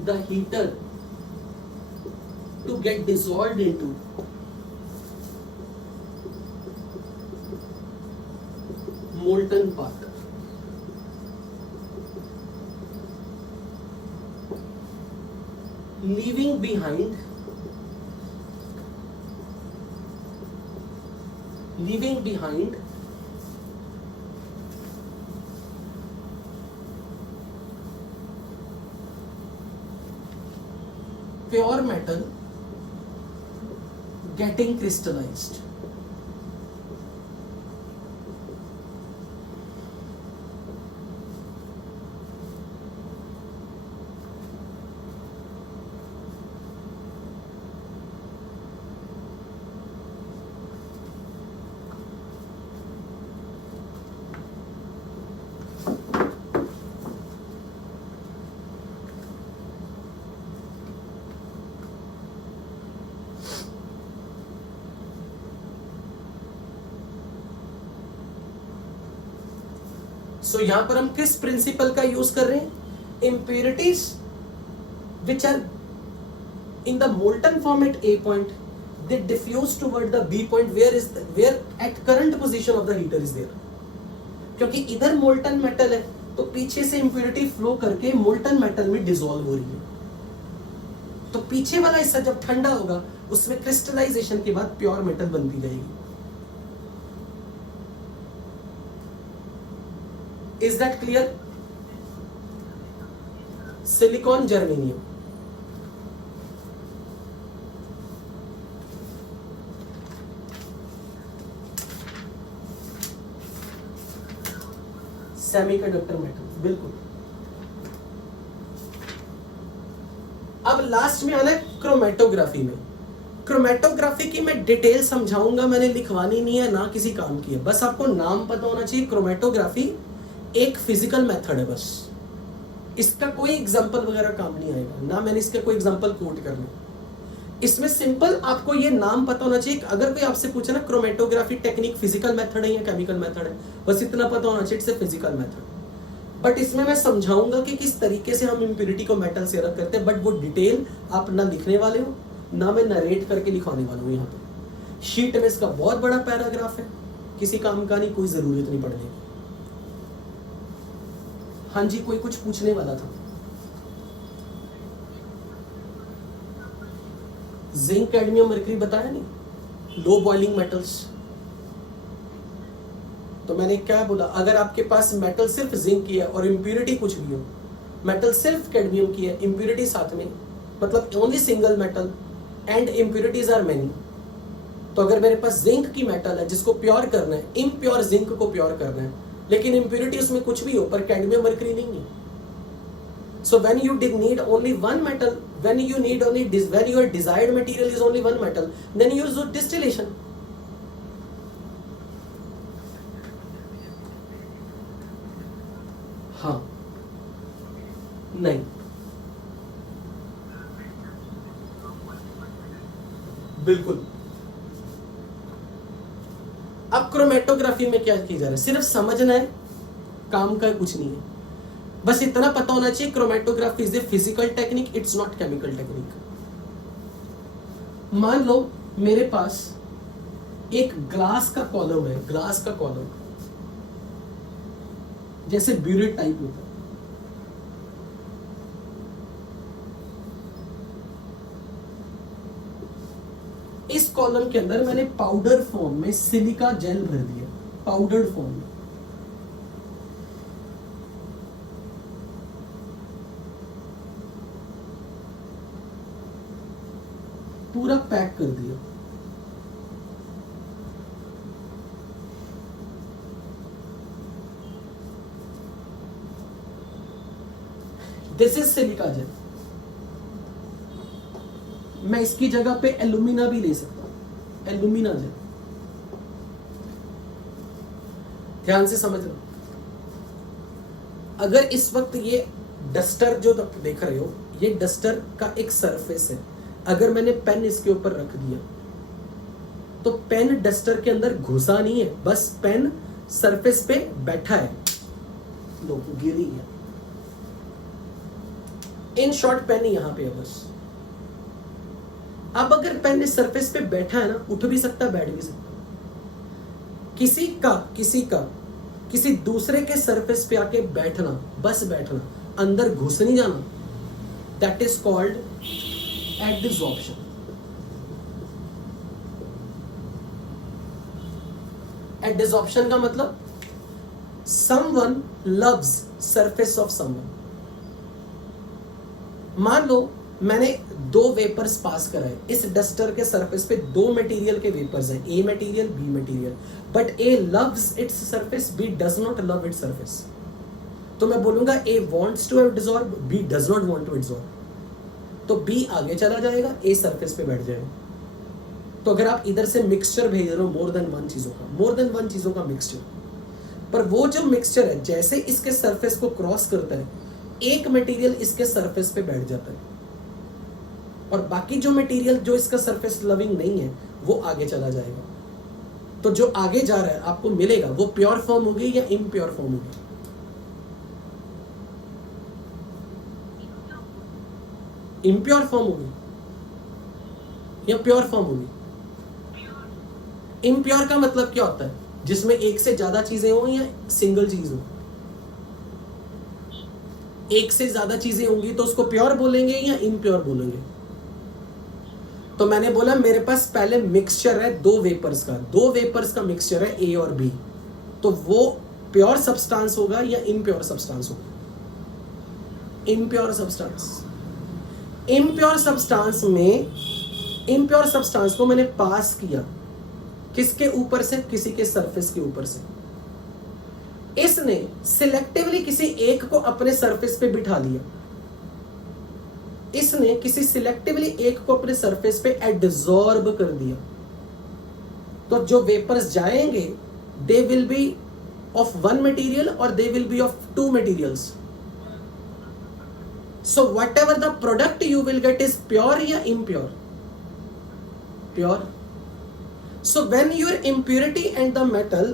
the heater to get dissolved into molten part. Leaving behind pure metal getting crystallized. सो यहां पर हम किस principal का use कर रहे हैं? Impurities which are in the molten form at A point, they diffuse toward the B point where at current position of the heater is there. क्योंकि इधर मोल्टन मेटल है तो पीछे से इंप्योरिटी फ्लो करके मोल्टन मेटल में dissolve हो रही है। तो पीछे वाला हिस्सा जब ठंडा होगा उसमें क्रिस्टलाइजेशन के बाद प्योर मेटल बनती जाएगी। Is that clear? Silicon, germanium. Semiconductor metal, बिल्कुल। अब लास्ट में आना है क्रोमेटोग्राफी में। क्रोमेटोग्राफी की मैं डिटेल समझाऊंगा, मैंने लिखवानी नहीं है, ना किसी काम की है, बस आपको नाम पता होना चाहिए। क्रोमेटोग्राफी एक फिजिकल मेथड है बस, इसका कोई एग्जांपल वगैरह काम नहीं आएगा, ना मैंने इसके कोई एग्जांपल कोट करने। इसमें सिंपल आपको ये नाम पता होना चाहिए। अगर कोई आपसे पूछे ना क्रोमेटोग्राफी टेक्निक फिजिकल मेथड है या केमिकल मेथड है, बस इतना पता होना चाहिए, it's a physical method. But इसमें मैं समझाऊंगा कि किस तरीके से हम इम्प्योरिटी को मेटल से अलग करते हैं, बट वो डिटेल आप ना लिखने वाले हो, ना मैं नरेट करके लिखवाने वाला हूँ। यहाँ पे शीट में इसका बहुत बड़ा पैराग्राफ है, किसी काम का नहीं, कोई जरूरत नहीं पड़ने की। हाँ जी, कोई कुछ पूछने वाला था? जिंक, कैडमियम, मरकरी बताया नहीं, लो बॉइलिंग मेटल्स। तो मैंने क्या बोला, अगर आपके पास मेटल सिर्फ जिंक की है और इम्प्यूरिटी कुछ भी हो, मेटल सिर्फ कैडमियम की है, इम्प्यूरिटी साथ में, मतलब only single metal and impurities are many. तो अगर मेरे पास जिंक की मेटल है जिसको प्योर करना है, इम्प्योर जिंक को प्योर करना है, लेकिन इम्प्यूरिटी उसमें कुछ भी हो पर कैडमियम मरकरी नहीं है। So when you did need only one metal, when you need only when your desired material is only one metal, then you use distillation. हाँ, नहीं, बिल्कुल। अब क्रोमेटोग्राफी में क्या किया जा रहा है, सिर्फ समझना है, काम का कुछ नहीं है, बस इतना पता होना चाहिए chromatography is a physical technique, it's not chemical technique. मान लो मेरे पास एक ग्लास का कॉलम है, ग्लास का कॉलम जैसे ब्यूरेट टाइप होता है, इस कॉलम के अंदर मैंने पाउडर फॉर्म में सिलिका जेल भर दिया, पाउडर्ड फॉर्म में। पूरा पैक कर दिया। This is silica gel. मैं इसकी जगह पे एल्यूमिना भी ले सकता हूं, एल्यूमिना जेल। ध्यान से समझ लो, अगर इस वक्त ये डस्टर जो देख रहे हो, ये डस्टर का एक सरफेस है, अगर मैंने पेन इसके ऊपर रख दिया तो पेन डस्टर के अंदर घुसा नहीं है, बस पेन सरफेस पे बैठा है, लो गिरी है। इन शॉर्ट पेन यहां पे है बस। अब अगर पेन इस सरफेस पे बैठा है ना, उठ भी सकता, बैठ भी सकता। किसी दूसरे के सरफेस पे आके बैठना, बस बैठना, अंदर घुस नहीं जाना, that is called adsorption. Adsorption का मतलब someone loves surface of someone। मान लो मैंने दो वेपर्स पास कराए, इस डस्टर के सरफेस पे दो मटेरियल के वेपर्स हैं, A material B material, but A loves its surface, B does not love its surface. तो मैं बोलूंगा A wants to adsorb, B does not want to adsorb. तो बी आगे चला जाएगा, ए सरफेस पे बैठ जाएगा। तो अगर आप इधर से मिक्सचर भेज रहे हो मोर देन वन चीजों का मिक्सचर, पर वो जो मिक्सचर है जैसे इसके सरफेस को क्रॉस करता है, एक मटेरियल इसके सरफेस पे बैठ जाता है और बाकी जो मटेरियल जो इसका सरफेस लविंग नहीं है वो आगे चला जाएगा। तो जो आगे जा रहा है आपको मिलेगा वो प्योर फॉर्म होगी या इम्प्योर फॉर्म होगी? इम्प्योर फॉर्म होगी या प्योर फॉर्म होगी? इम्प्योर का मतलब क्या होता है? जिसमें एक से ज्यादा चीजें हो या सिंगल चीज हो। एक से ज्यादा चीजें होंगी तो उसको प्योर बोलेंगे या इम्प्योर बोलेंगे? तो मैंने बोला मेरे पास पहले मिक्सचर है दो वेपर्स का मिक्सचर है ए और बी, तो वो प्योर सब्सटेंस होगा या इम्प्योर सब्सटेंस होगा? इम्प्योर सब्सटेंस को मैंने पास किया किसके ऊपर से? किसी के सरफेस के ऊपर से। इसने सिलेक्टिवली किसी एक को अपने सरफेस पे बिठा लिया, इसने किसी सिलेक्टिवली एक को अपने सरफेस पे एडजॉर्ब कर दिया। तो जो वेपर्स जाएंगे they will be of one material और they will be of two materials. So whatever the product you will get is pure या impure? Pure. So when your impurity and the metal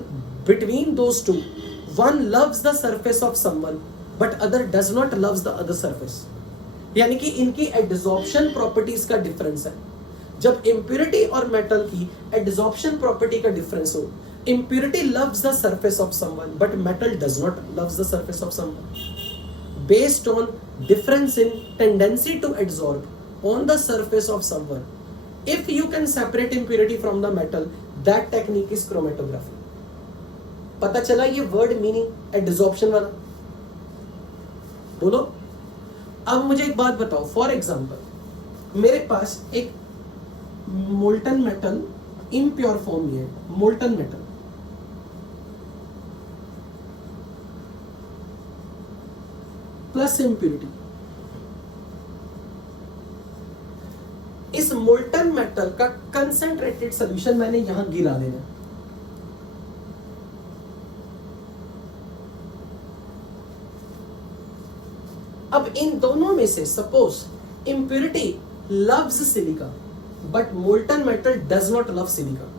between those two, one loves the surface of someone but other does not loves the other surface. यानी कि इनकी adsorption properties का difference है। जब impurity और metal की adsorption property का difference हो, impurity loves the surface of someone but metal does not loves the surface of someone, based on difference in tendency to adsorb on the surface of someone. If you can separate impurity from the metal, that technique is chromatography. पता चला ये word meaning adsorption वाला? बोलो। अब मुझे एक बात बताओ, फॉर एग्जांपल मेरे पास एक मोल्टन मेटल इम्प्योर फॉर्म में है, मोल्टन मेटल प्लस इम्प्यूरिटी। इस मोल्टन मेटल का कंसंट्रेटेड सॉल्यूशन मैंने यहां गिरा देना। अब इन दोनों में से suppose impurity loves silica but molten metal does not love silica,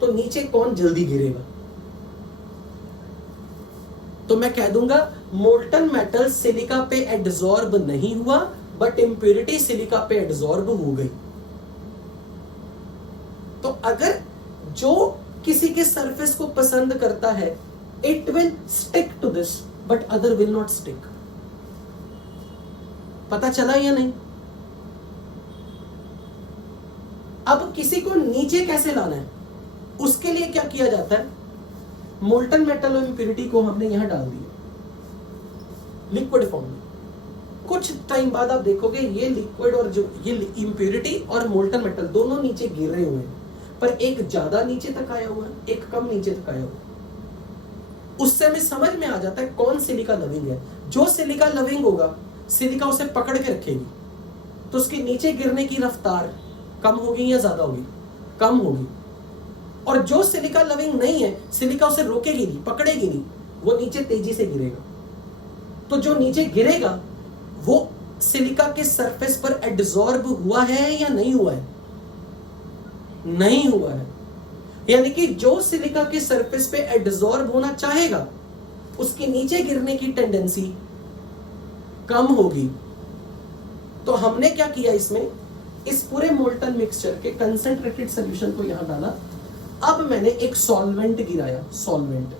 तो नीचे कौन जल्दी गिरेगा? तो मैं कह दूंगा मोल्टन मेटल सिलिका पे एडजॉर्ब नहीं हुआ बट इम्प्योरिटी सिलिका पे एडजॉर्ब हो गई। तो अगर जो किसी के सरफेस को पसंद करता है, it will stick to this but other will not stick. पता चला या नहीं? अब किसी को नीचे कैसे लाना है, उसके लिए क्या किया जाता है? मोल्टन मेटल और इम्प्योरिटी को हमने यहां डाल दिया लिक्विड फॉर्म में। कुछ टाइम बाद आप देखोगे ये लिक्विड और जो ये इम्प्योरिटी और मोल्टन मेटल दोनों नीचे गिर रहे हुए हैं, पर एक ज्यादा नीचे तक आया हुआ है, एक कम नीचे तक आया हुआ है। उससे हमें समझ में आ जाता है कौन सिलिका लविंग है। जो सिलिका लविंग होगा, सिलिका उसे पकड़ के रखेगी, तो उसके नीचे गिरने की रफ्तार कम होगी या ज्यादा होगी? कम होगी। और जो सिलिका लविंग नहीं है, सिलिका उसे रोकेगी नहीं, पकड़ेगी नहीं, वो नीचे तेजी से गिरेगा। तो जो नीचे गिरेगा वो सिलिका के सरफेस पर एडजॉर्ब हुआ है या नहीं हुआ है? नहीं हुआ है। यानी कि जो सिलिका के सरफेस पे एडजॉर्ब होना चाहेगा, उसके नीचे गिरने की टेंडेंसी कम होगी। तो हमने क्या किया, इसमें इस पूरे मोल्टन मिक्सचर के कंसंट्रेटेड सॉल्यूशन को यहां डाला। अब मैंने एक सॉल्वेंट गिराया, सॉल्वेंट,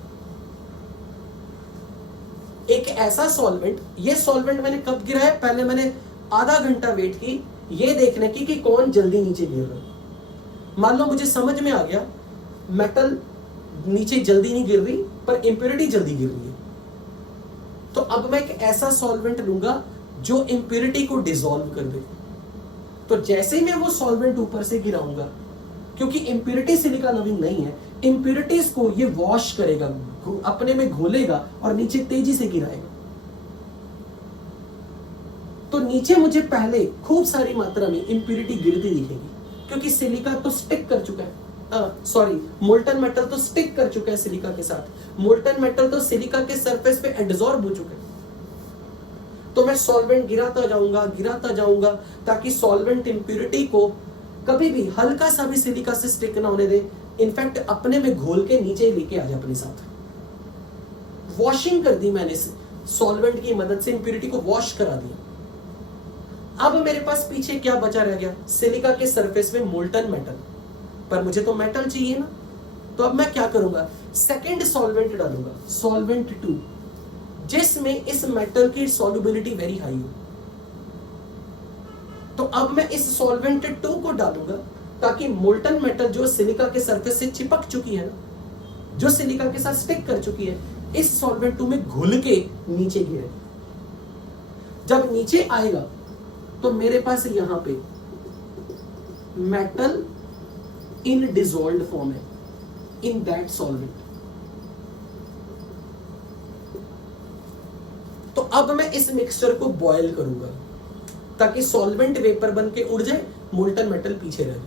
एक ऐसा सॉल्वेंट। ये सॉल्वेंट मैंने कब गिराया? पहले मैंने आधा घंटा वेट की ये देखने की कि कौन जल्दी नीचे गिर रहा है। मान लो मुझे समझ में आ गया मेटल नीचे जल्दी नहीं गिर रही पर इंप्योरिटी जल्दी गिर रही है, तो अब मैं एक ऐसा सॉल्वेंट लूंगा जो इंप्योरिटी को डिसॉल्व कर दे। तो जैसे ही मैं वो सॉल्वेंट ऊपर से गिराऊंगा, क्योंकि इंप्योरिटी सिलिका लविंग नहीं है, इंप्योरिटीज को ये वॉश करेगा, अपने में घोलेगा और नीचे तेजी से गिराएगा। तो नीचे मुझे पहले खूब सारी मात्रा में इंप्योरिटी गिरती दिखेगी, क्योंकि सिलिका तो स्टिक कर चुका है, मोल्टन मेटल तो स्टिक कर चुका है सिलिका के साथ। मोल्टन मेटल तो सिलिका के सरफेस पे एडजॉर्ब हो चुका है। तो मैं सॉल्वेंट गिराता जाऊंगा ताकि सॉल्वेंट इंप्योरिटी को कभी भी हल्का सा भी सिलिका से स्टिक ना होने दे, इनफैक्ट अपने में घोल के नीचे लेके आ जाए अपने साथ। वॉशिंग कर दी मैंने सॉल्वेंट की मदद से, इंप्योरिटी को वॉश करा दिया। अब मेरे पास पीछे क्या बचा रह गया? सिलिका के सरफेस में मोल्टन मेटल, पर मुझे तो मेटल चाहिए ना। तो अब मैं क्या करूंगा? सेकेंड सॉल्वेंट डालूंगा, सॉल्वेंट 2, जिसमें इस मेटल की सॉल्युबिलिटी वेरी हाई हो। तो अब मैं इस सॉल्वेंट 2 को डालूंगा ताकि मोल्टन मेटल जो सिलिका के सरफेस से चिपक चुकी है ना, जो सिलिका के साथ स्टिक कर चुकी है, इस सॉल्वेंट 2 में घुल के नीचे गिरे। जब नीचे आएगा तो मेरे पास यहां पे मेटल इन डिसॉल्व्ड फॉर्म है इन दैट सॉल्वेंट। तो अब मैं इस मिक्सचर को बॉयल करूंगा ताकि सॉल्वेंट वेपर बन के उड़ जाए, मोल्टन मेटल पीछे रहे।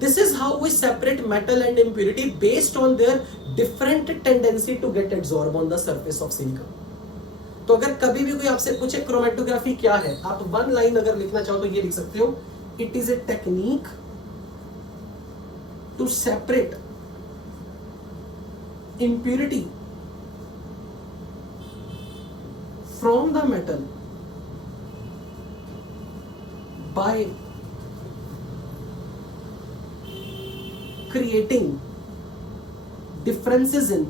This is how we separate metal and impurity based on their different tendency to get absorb on the surface of silica. तो अगर कभी भी कोई आपसे पूछे क्रोमेटोग्राफी क्या है, आप वन लाइन अगर लिखना चाहो तो ये लिख सकते हो, it is a technique to separate impurity from the metal by creating differences in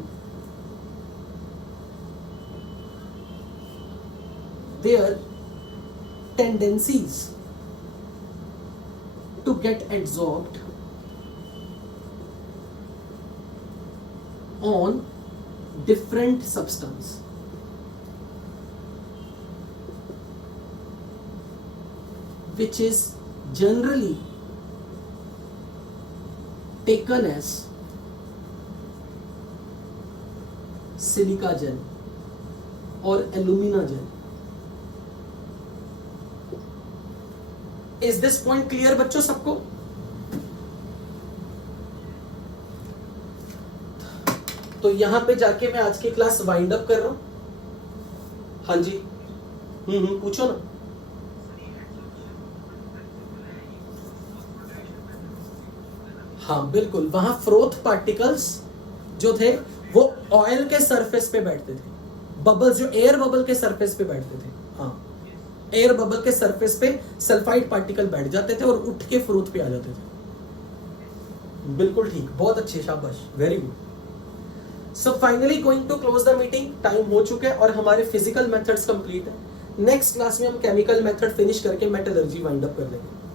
their tendencies to get absorbed on different substance, which is generally taken as silica gel or alumina gel. Is this point clear बच्चों सबको? तो यहां पे जाके मैं आज की class wind up कर रहा हूं। हाँ जी, पूछो ना। हाँ बिल्कुल, वहां फ्रोथ पार्टिकल्स जो थे वो ऑयल के सरफेस पे बैठते थे, बबल्स जो एयर बबल के सरफेस पे बैठते थे। हाँ, एयर बबल के सरफेस पे सल्फाइड पार्टिकल बैठ जाते थे और उठ के फ्रोथ पे आ जाते थे। बिल्कुल ठीक, बहुत अच्छे, शाबाश, very good. So finally going to close the meeting, time हो चुका है और हमारे फिजिकल मेथड्स कंप्लीट है। नेक्स्ट क्लास में हम केमिकल मेथड फिनिश करके मेटलर्जी वाइंड अप कर लेंगे।